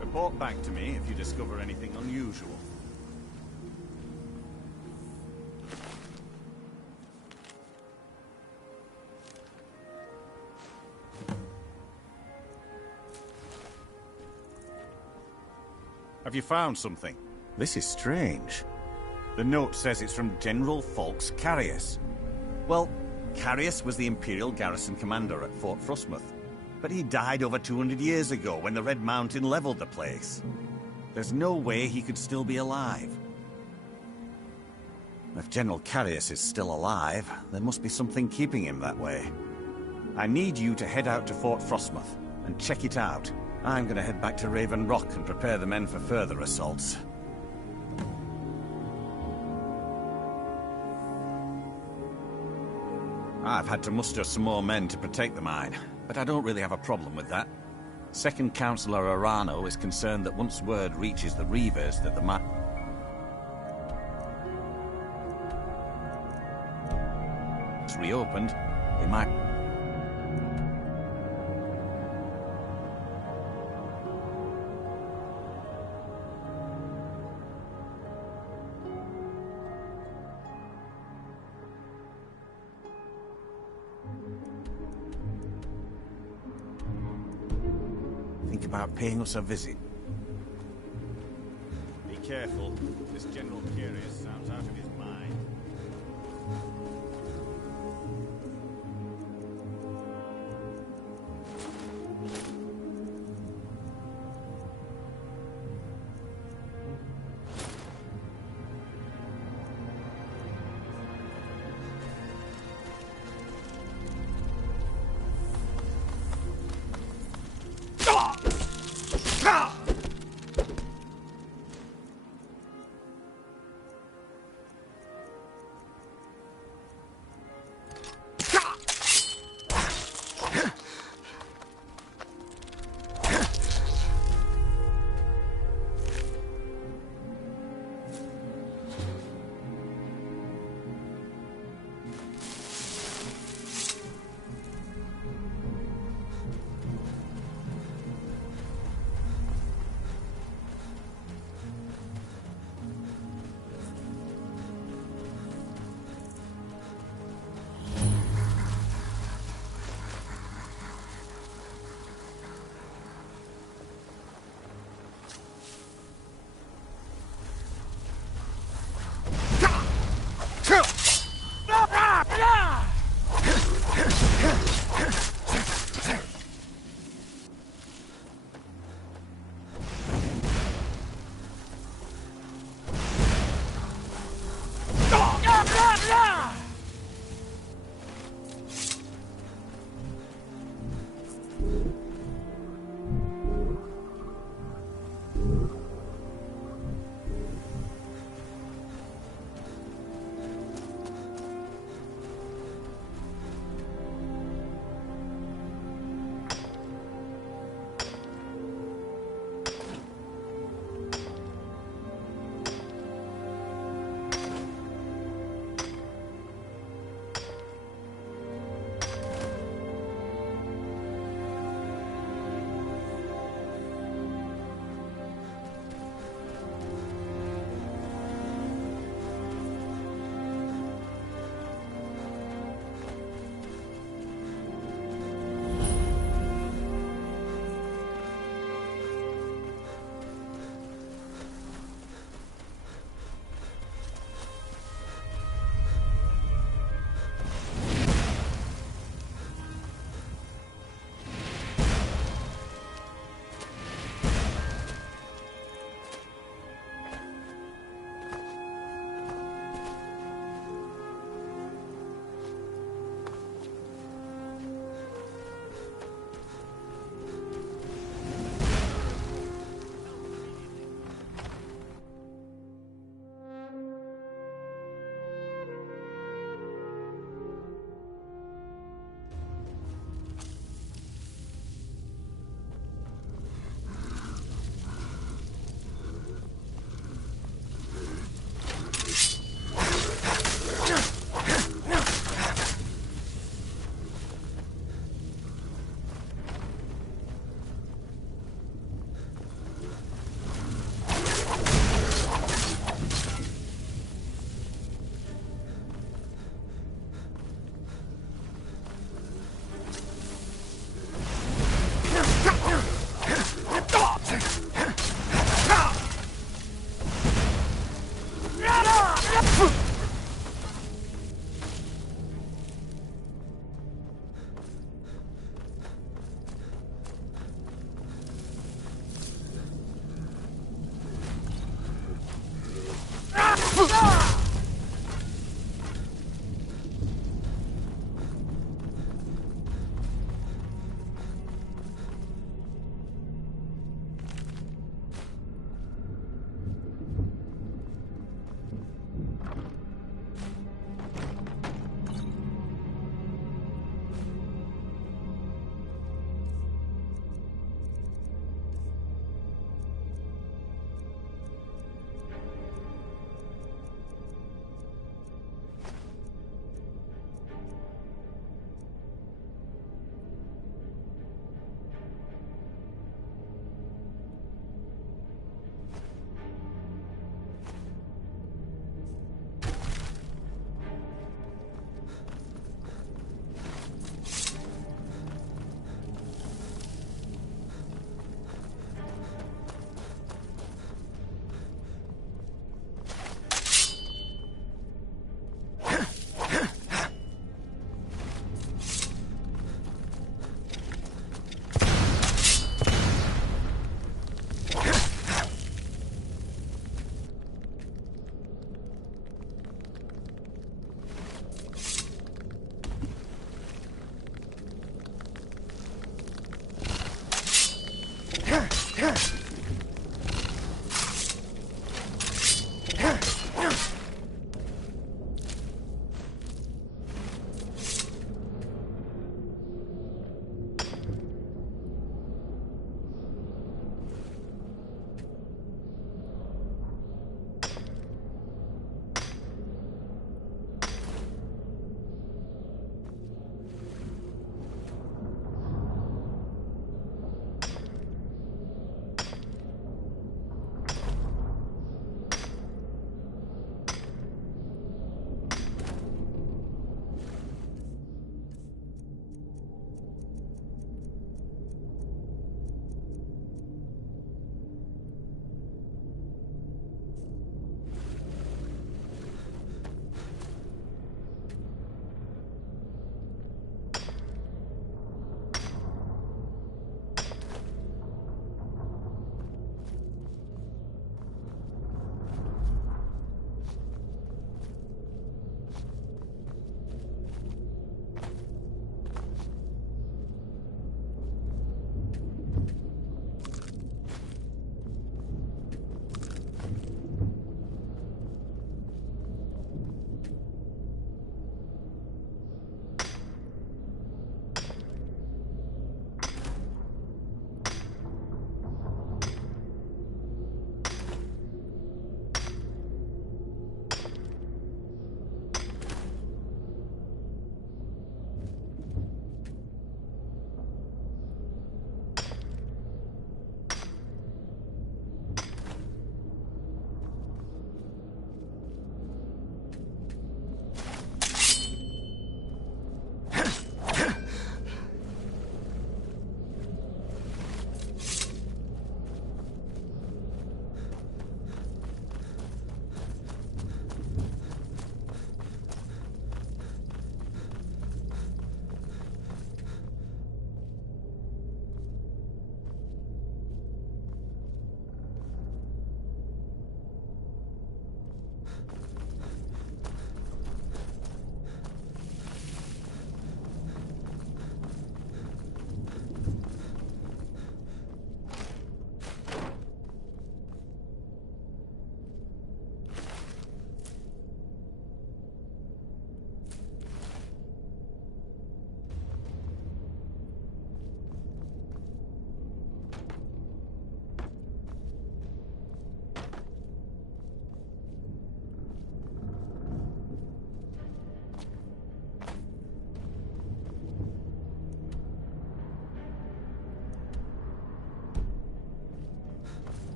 Report back to me if you discover anything unusual. Have you found something? This is strange. The note says it's from General Folks Carius. Well, Carius was the Imperial garrison commander at Fort Frostmoth, but he died over 200 years ago when the Red Mountain leveled the place. There's no way he could still be alive. If General Carius is still alive, there must be something keeping him that way. I need you to head out to Fort Frostmoth and check it out. I'm gonna head back to Raven Rock and prepare the men for further assaults. I've had to muster some more men to protect the mine, but I don't really have a problem with that. Second Councillor Arano is concerned that once word reaches the Reavers that the mine is reopened, they might... think about paying us a visit. Be careful. This General Carius sounds out of his mind.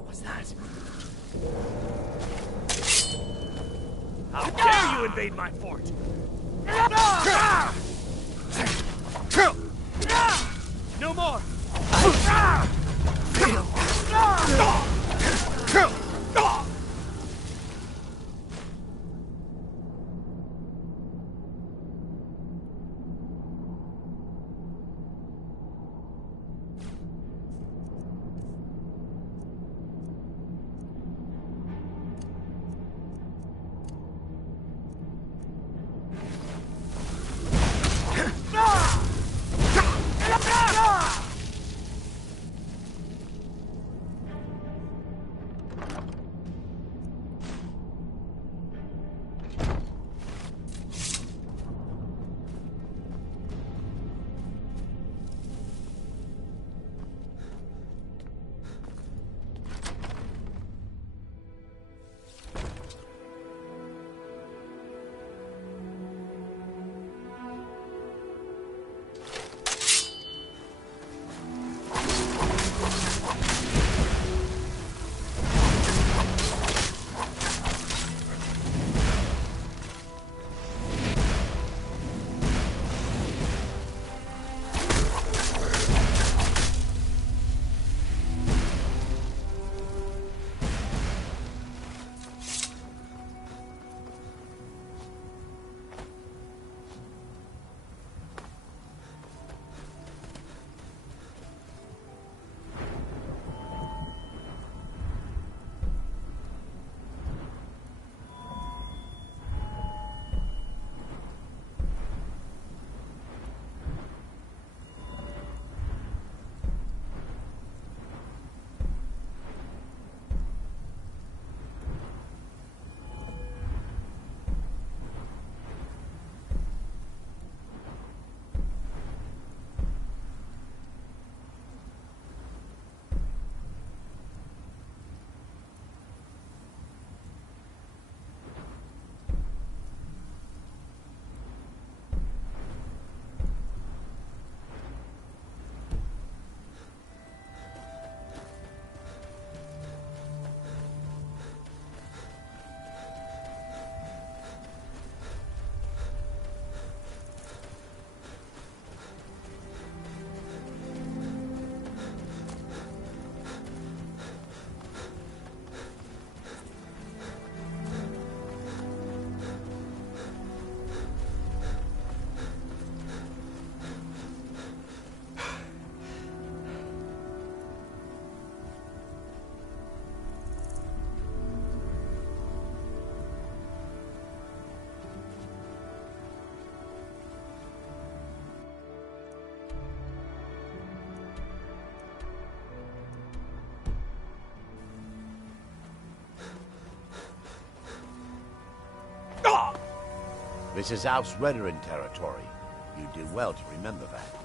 What was that? How dare you invade my fort! No more! This is House Redarin territory. You did well to remember that.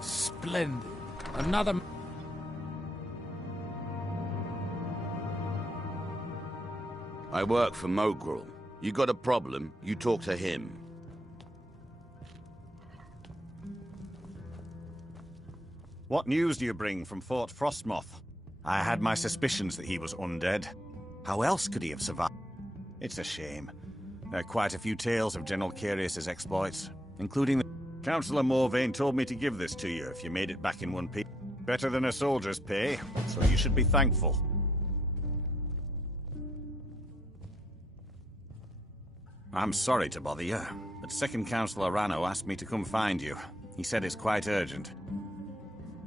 Splendid. Another... I work for Mogrel. You got a problem, you talk to him. What news do you bring from Fort Frostmoth? I had my suspicions that he was undead. How else could he have survived? It's a shame. There are quite a few tales of General Carius's exploits, including the... Councillor Morvain told me to give this to you if you made it back in one piece. Better than a soldier's pay, so you should be thankful. I'm sorry to bother you, but Second Councillor Rano asked me to come find you. He said it's quite urgent.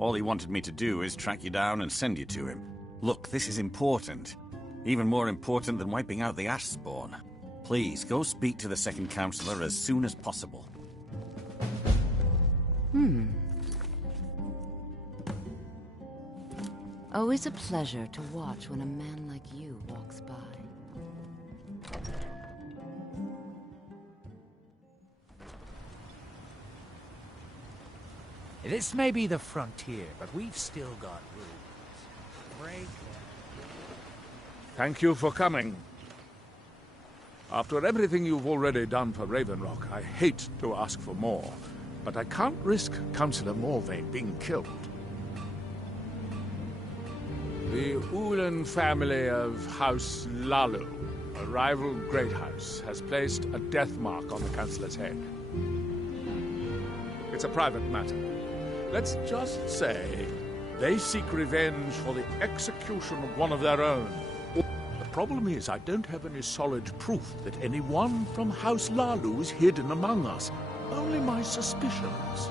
All he wanted me to do is track you down and send you to him. Look, this is important. Even more important than wiping out the Ashspawn. Please, go speak to the Second Councillor as soon as possible. Always a pleasure to watch when a man like you walks by. This may be the frontier, but we've still got rules. Break them. Thank you for coming. After everything you've already done for Raven Rock, I hate to ask for more, but I can't risk Councillor Morvayn being killed. The Ulan family of House Lalu, a rival great house, has placed a death mark on the Councillor's head. It's a private matter. Let's just say they seek revenge for the execution of one of their own. The problem is, I don't have any solid proof that anyone from House Lalu is hidden among us. Only my suspicions.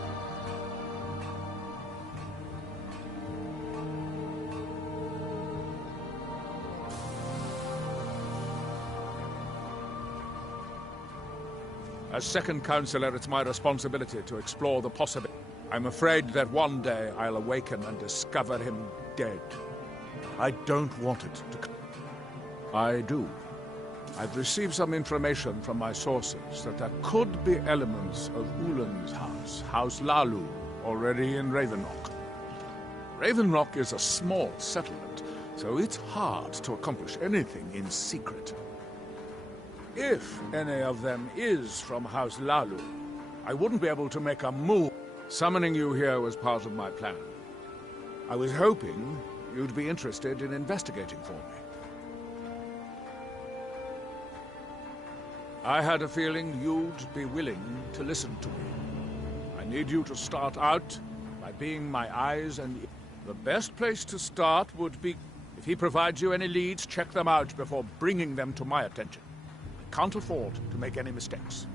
As second councillor, it's my responsibility to explore the possibility. I'm afraid that one day I'll awaken and discover him dead. I don't want it to. I do. I've received some information from my sources that there could be elements of Ulan's house, House Lalu, already in Raven Rock. Raven Rock is a small settlement, so it's hard to accomplish anything in secret. If any of them is from House Lalu, I wouldn't be able to make a move. Summoning you here was part of my plan. I was hoping you'd be interested in investigating for me. I had a feeling you'd be willing to listen to me. I need you to start out by being my eyes and ears. The best place to start would be, if he provides you any leads, check them out before bringing them to my attention. I can't afford to make any mistakes.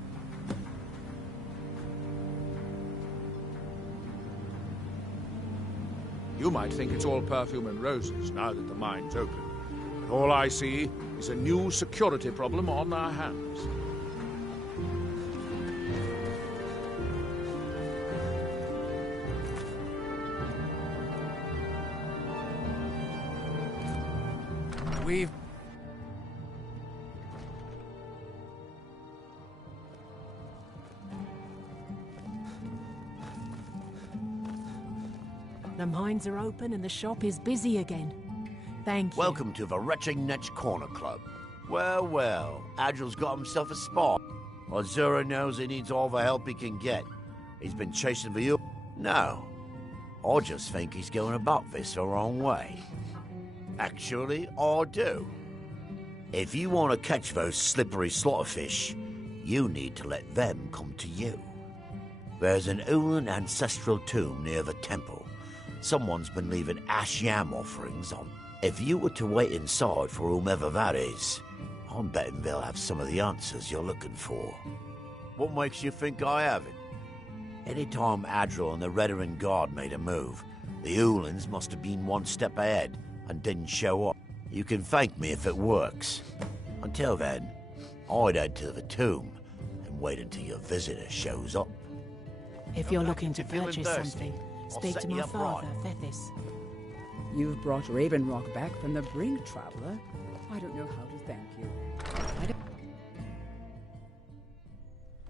You might think it's all perfume and roses now that the mine's open. But all I see is a new security problem on our hands. We've... The mines are open and the shop is busy again. Thank you. Welcome to the Retching Netch Corner Club. Well, well, Adril's got himself a spot. Azura knows he needs all the help he can get. He's been chasing for you. No, I just think he's going about this the wrong way. Actually, I do. If you want to catch those slippery slaughterfish, you need to let them come to you. There's an Ulan ancestral tomb near the temple. Someone's been leaving ash yam offerings on. If you were to wait inside for whomever that is, I'm betting they'll have some of the answers you're looking for. What makes you think I haven't? Anytime Adril and the Redarin Guard made a move, the Ulans must have been one step ahead and didn't show up. You can thank me if it works. Until then, I'd head to the tomb and wait until your visitor shows up. If you're looking to purchase something, speak to my father, Fethis. You've brought Raven Rock back from the brink, traveler. I don't know how to thank you.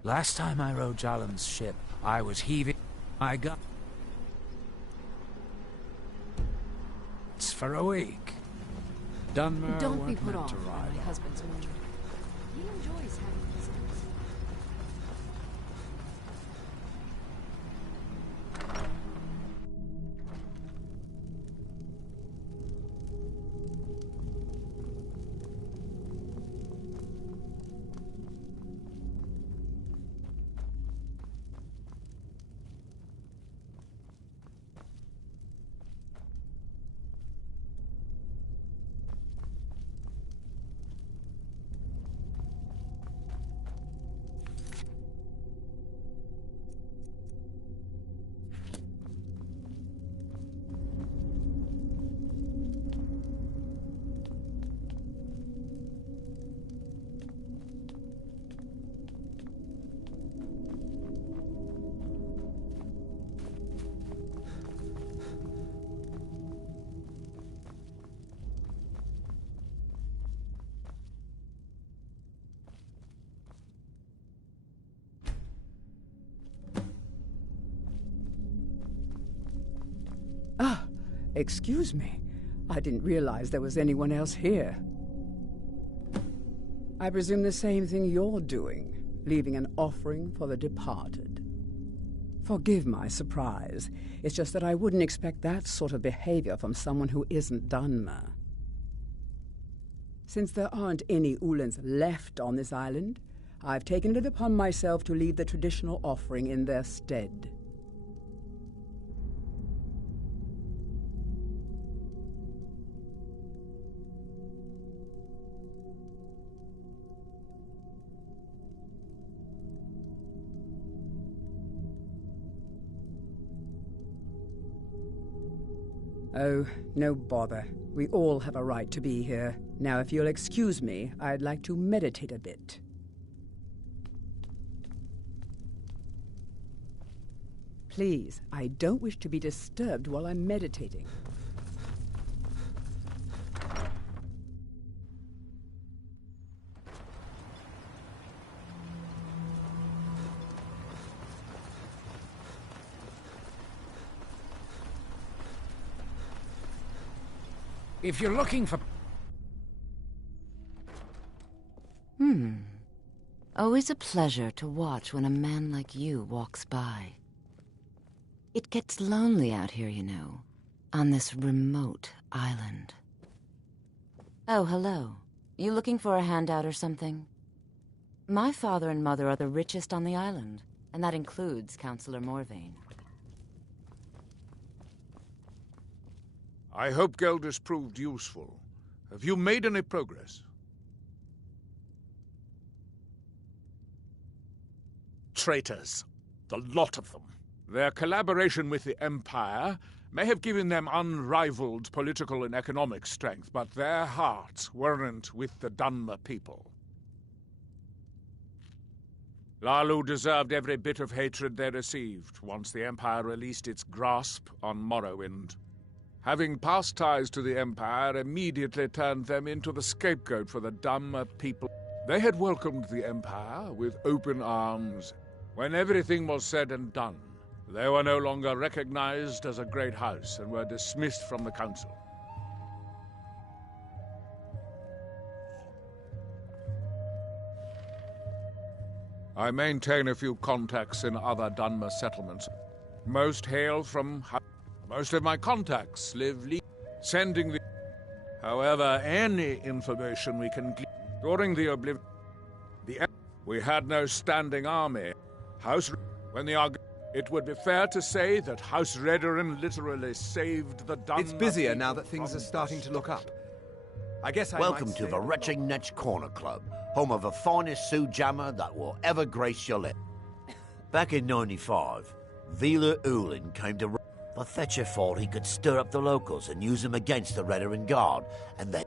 Last time I rode Jalen's ship, I was heaving my gut for a week. Dunmer Don't be put meant off to by ride my on. husband's mood. He enjoys having visitors. Ah, excuse me. I didn't realize there was anyone else here. I presume the same thing you're doing, leaving an offering for the departed. Forgive my surprise. It's just that I wouldn't expect that sort of behavior from someone who isn't Dunmer. Since there aren't any Ulans left on this island, I've taken it upon myself to leave the traditional offering in their stead. Oh, no bother. We all have a right to be here. Now, if you'll excuse me, I'd like to meditate a bit. Please, I don't wish to be disturbed while I'm meditating. If you're looking for... Always a pleasure to watch when a man like you walks by. It gets lonely out here, you know, on this remote island. Oh, hello. You looking for a handout or something? My father and mother are the richest on the island, and that includes Councillor Morvain. I hope Gelders proved useful. Have you made any progress? Traitors. The lot of them. Their collaboration with the Empire may have given them unrivaled political and economic strength, but their hearts weren't with the Dunmer people. Lalu deserved every bit of hatred they received once the Empire released its grasp on Morrowind. Having past ties to the Empire immediately turned them into the scapegoat for the Dunmer people. They had welcomed the Empire with open arms. When everything was said and done, they were no longer recognized as a great house and were dismissed from the council. I maintain a few contacts in other Dunmer settlements. Most hail from... Most of my contacts live sending the... However, any information we can glean... During the oblivion... We had no standing army. When the it would be fair to say that House Redoran literally saved the Dunmer. It's busier now that things are starting to look up. I guess I Welcome to the Retching Netch Corner Club, home of the finest Sue Jammer that will ever grace your lip. Back in 95, Vila Ulin came to... But Fetcher thought he could stir up the locals and use them against the Redoran Guard, and then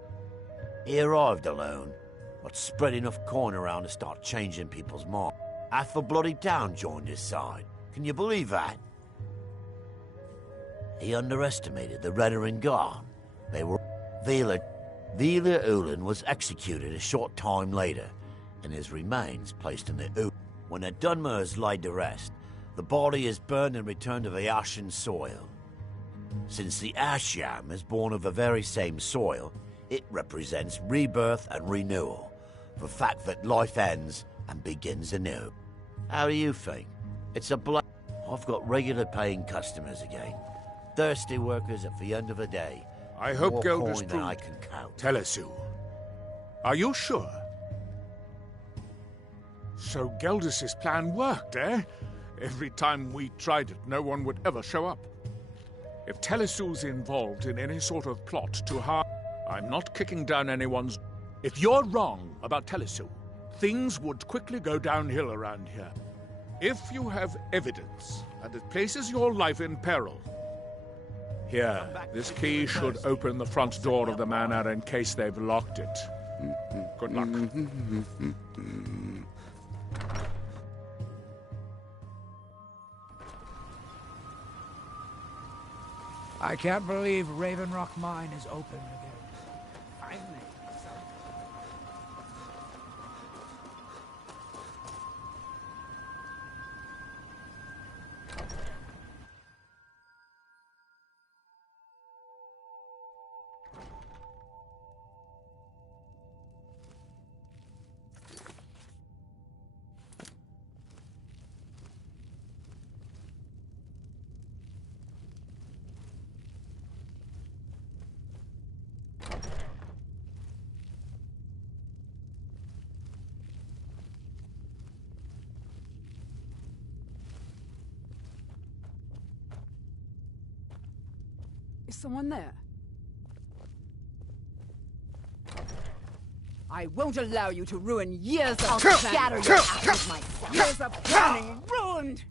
he arrived alone, but spread enough coin around to start changing people's minds. Half the bloody town joined his side. Can you believe that? He underestimated the Redoran Guard. They were... Vila Ulin was executed a short time later, and his remains placed in the Ulin. When the Dunmer is laid to rest, the body is burned and returned to the ashen soil. Since the ash yam is born of the very same soil, it represents rebirth and renewal, the fact that life ends and begins anew. How do you think? It's a I've got regular paying customers again. Thirsty workers at the end of the day. I hope More Gelders coin than I can count. Telesu. Are you sure? So Gelders' plan worked, eh? Every time we tried it, no one would ever show up. If Telesu's involved in any sort of plot to harm... I'm not kicking down anyone's... If you're wrong about Telesu, things would quickly go downhill around here. If you have evidence and it places your life in peril... Here, this key should open the front door of the manor in case they've locked it. Good luck. I can't believe Ravenrock Mine is open again. Finally. Is someone there? I won't allow you to ruin years of I'll planning. scatter your ashes myself. Years of planning ruined!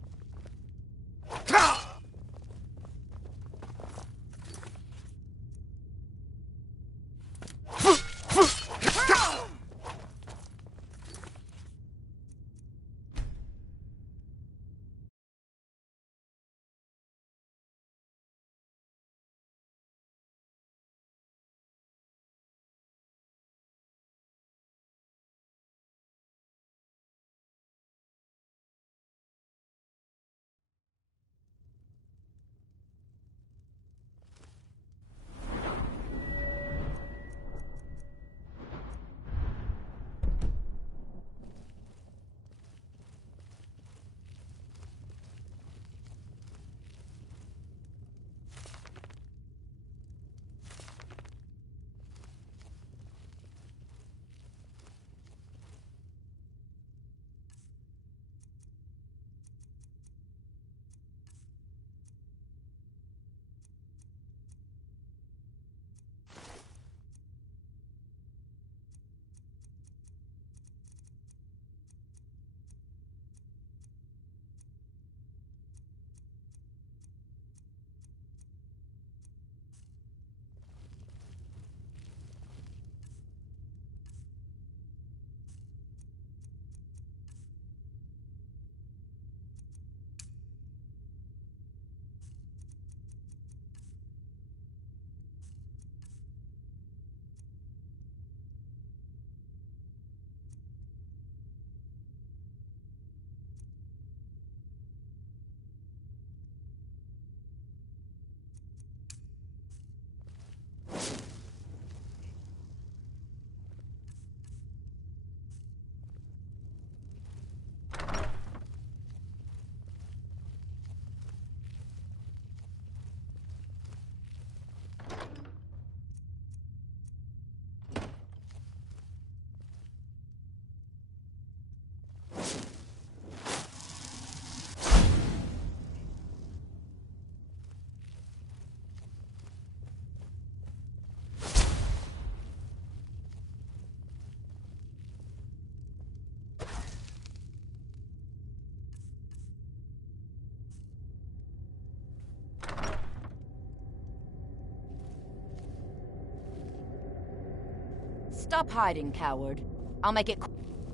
Stop hiding, coward. I'll make it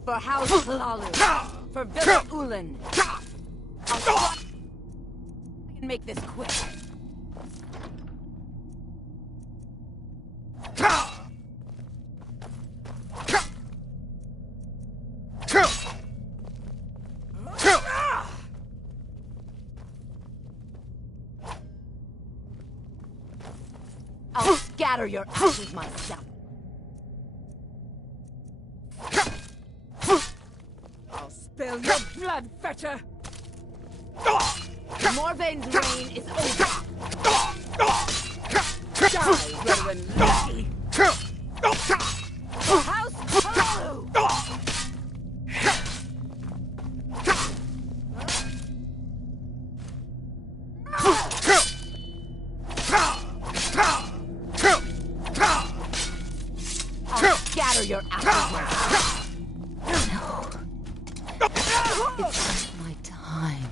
for House Lalu, for Villa Ulan. I'll try and make this quick. I'll scatter your ashes myself. I'll spill your blood, fetcher! Morvain's reign is over. Die rather than lie! House Lalu! I'll scatter your ashes myself. No. It's not my time.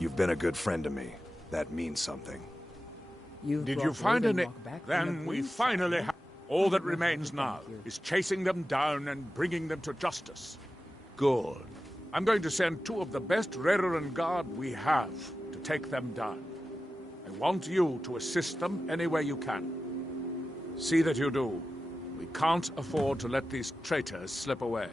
You've been a good friend to me. That means something. Did you find any? Then we finally have. All that remains now is chasing them down and bringing them to justice. Good. I'm going to send 2 of the best Redoran Guard we have to take them down. I want you to assist them any way you can. See that you do. We can't afford to let these traitors slip away.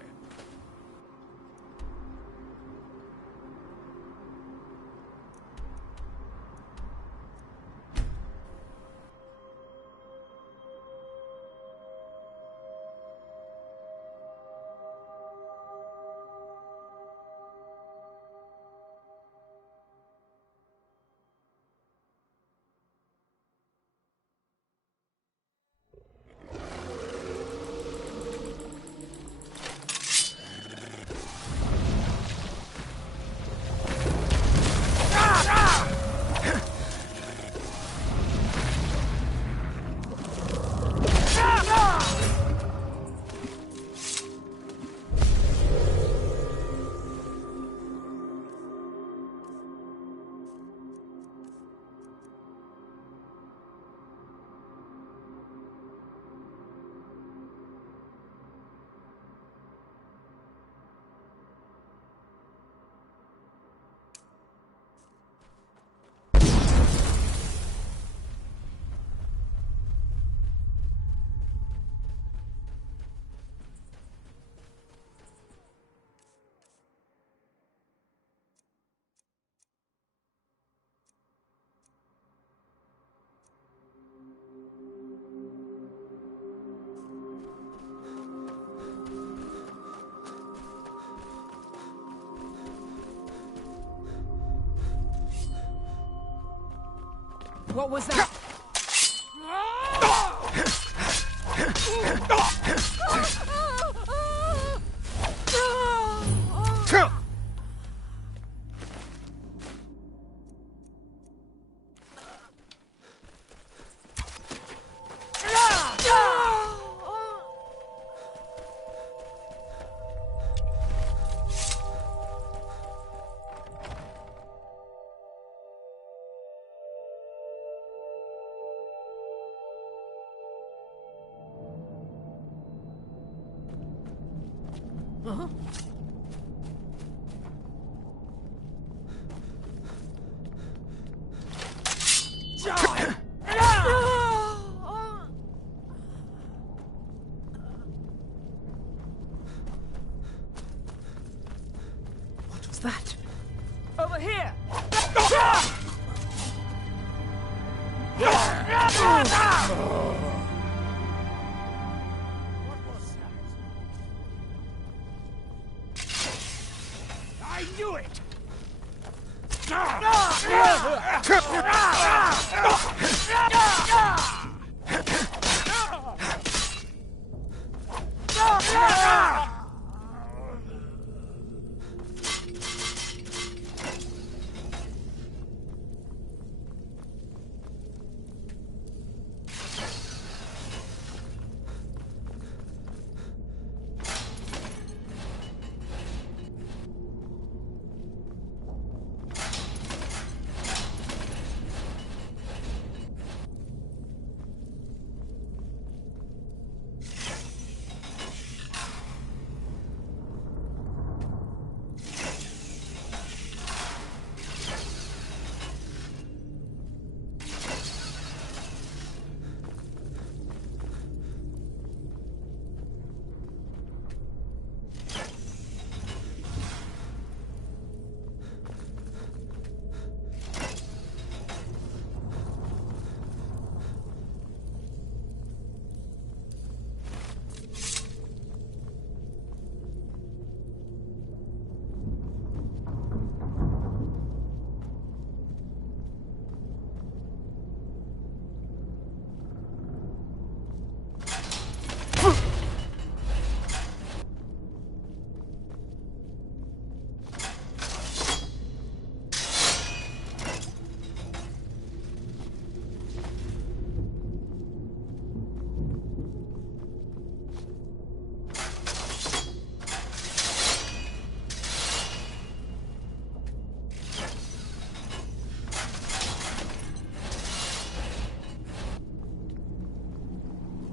What was that? Uh-huh. What was that? Over here! I knew it!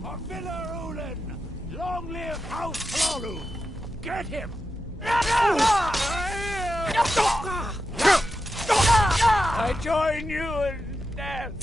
For Villa Ulen! Long live House Floru! Get him! I join you in death!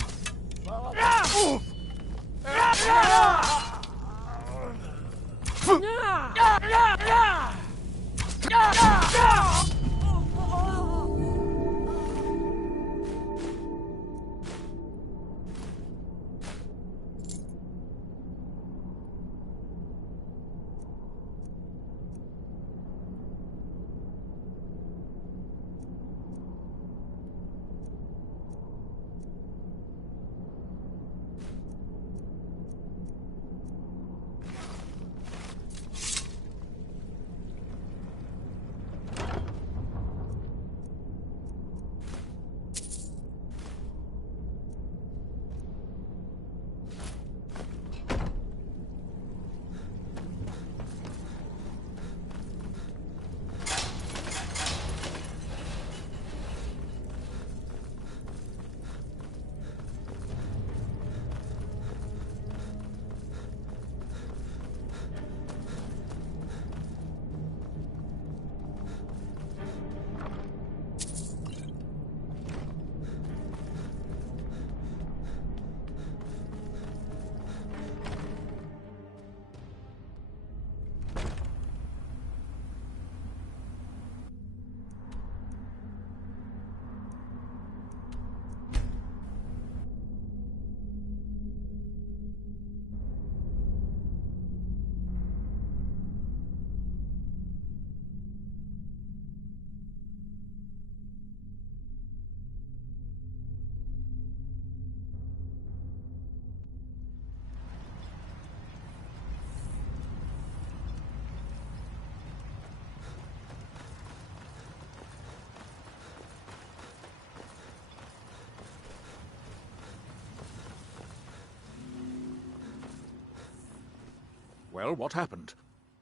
Well, what happened?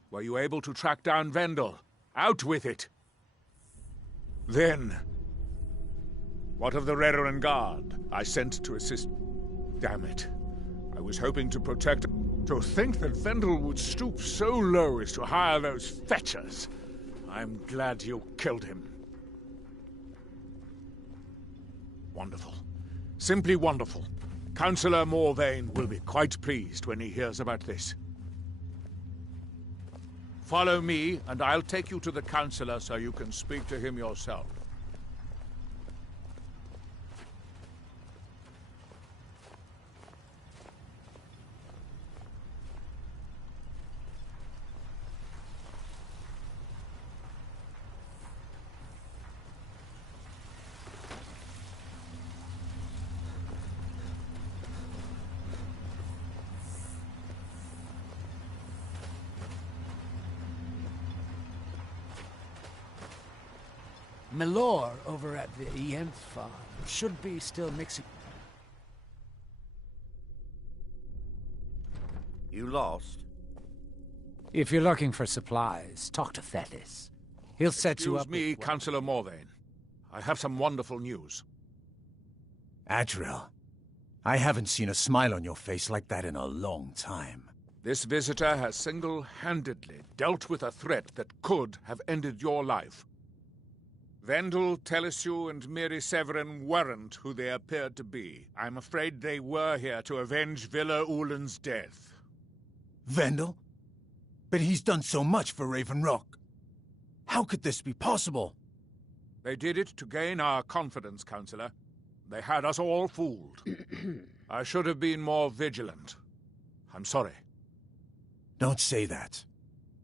Were you able to track down Vendel? Out with it! Then, what of the Redoran Guard I sent to assist? Damn it. I was hoping to protect... To think that Vendel would stoop so low as to hire those fetchers. I'm glad you killed him. Wonderful. Simply wonderful. Councillor Morvain will be quite pleased when he hears about this. Follow me, and I'll take you to the Councillor so you can speak to him yourself. Milor over at the Yenth farm should be still mixing. You lost? If you're looking for supplies, talk to Thetis. He'll set you up. Excuse me, Councillor Morvain. I have some wonderful news. Adriel, I haven't seen a smile on your face like that in a long time. This visitor has single-handedly dealt with a threat that could have ended your life. Vendel, Telesue, and Miri Severin weren't who they appeared to be. I'm afraid they were here to avenge Villa Ulen's death. Vendel? But he's done so much for Raven Rock. How could this be possible? They did it to gain our confidence, Councillor. They had us all fooled. I should have been more vigilant. I'm sorry. Don't say that.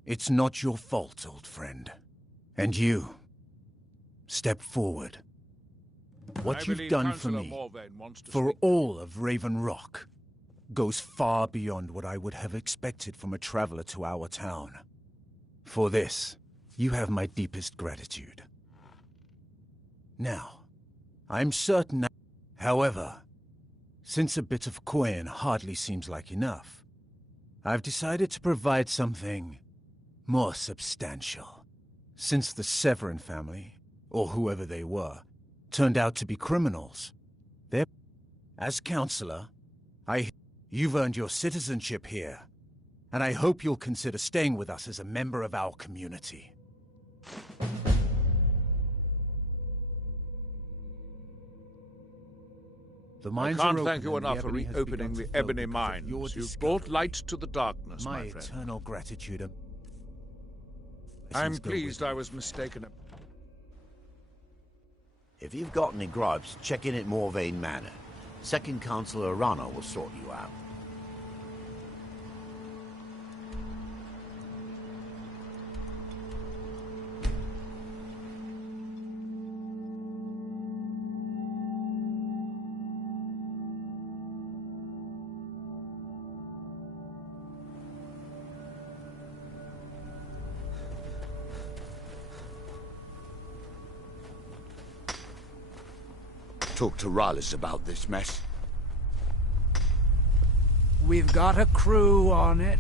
It's not your fault, old friend. And you... step forward. What you've done for me, for all of Raven Rock, goes far beyond what I would have expected from a traveler to our town. For this, you have my deepest gratitude. Now, I'm certain that... However, since a bit of coin hardly seems like enough, I've decided to provide something more substantial. Since the Severin family, or whoever they were, turned out to be criminals, as counselor, You've earned your citizenship here, and I hope you'll consider staying with us as a member of our community. The I mines can't are thank you open, and enough for the ebony has reopening begun the to flow ebony because of your mines. You've discovery. brought light to the darkness, My my friend. eternal gratitude. I'm pleased I was mistaken. If you've got any gripes, check in at Morvain Manor. Second Councillor Arana will sort you out. Talk to Rallis about this mess. We've got a crew on it.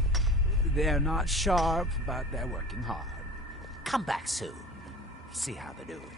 They're not sharp, but they're working hard. Come back soon. See how they're doing.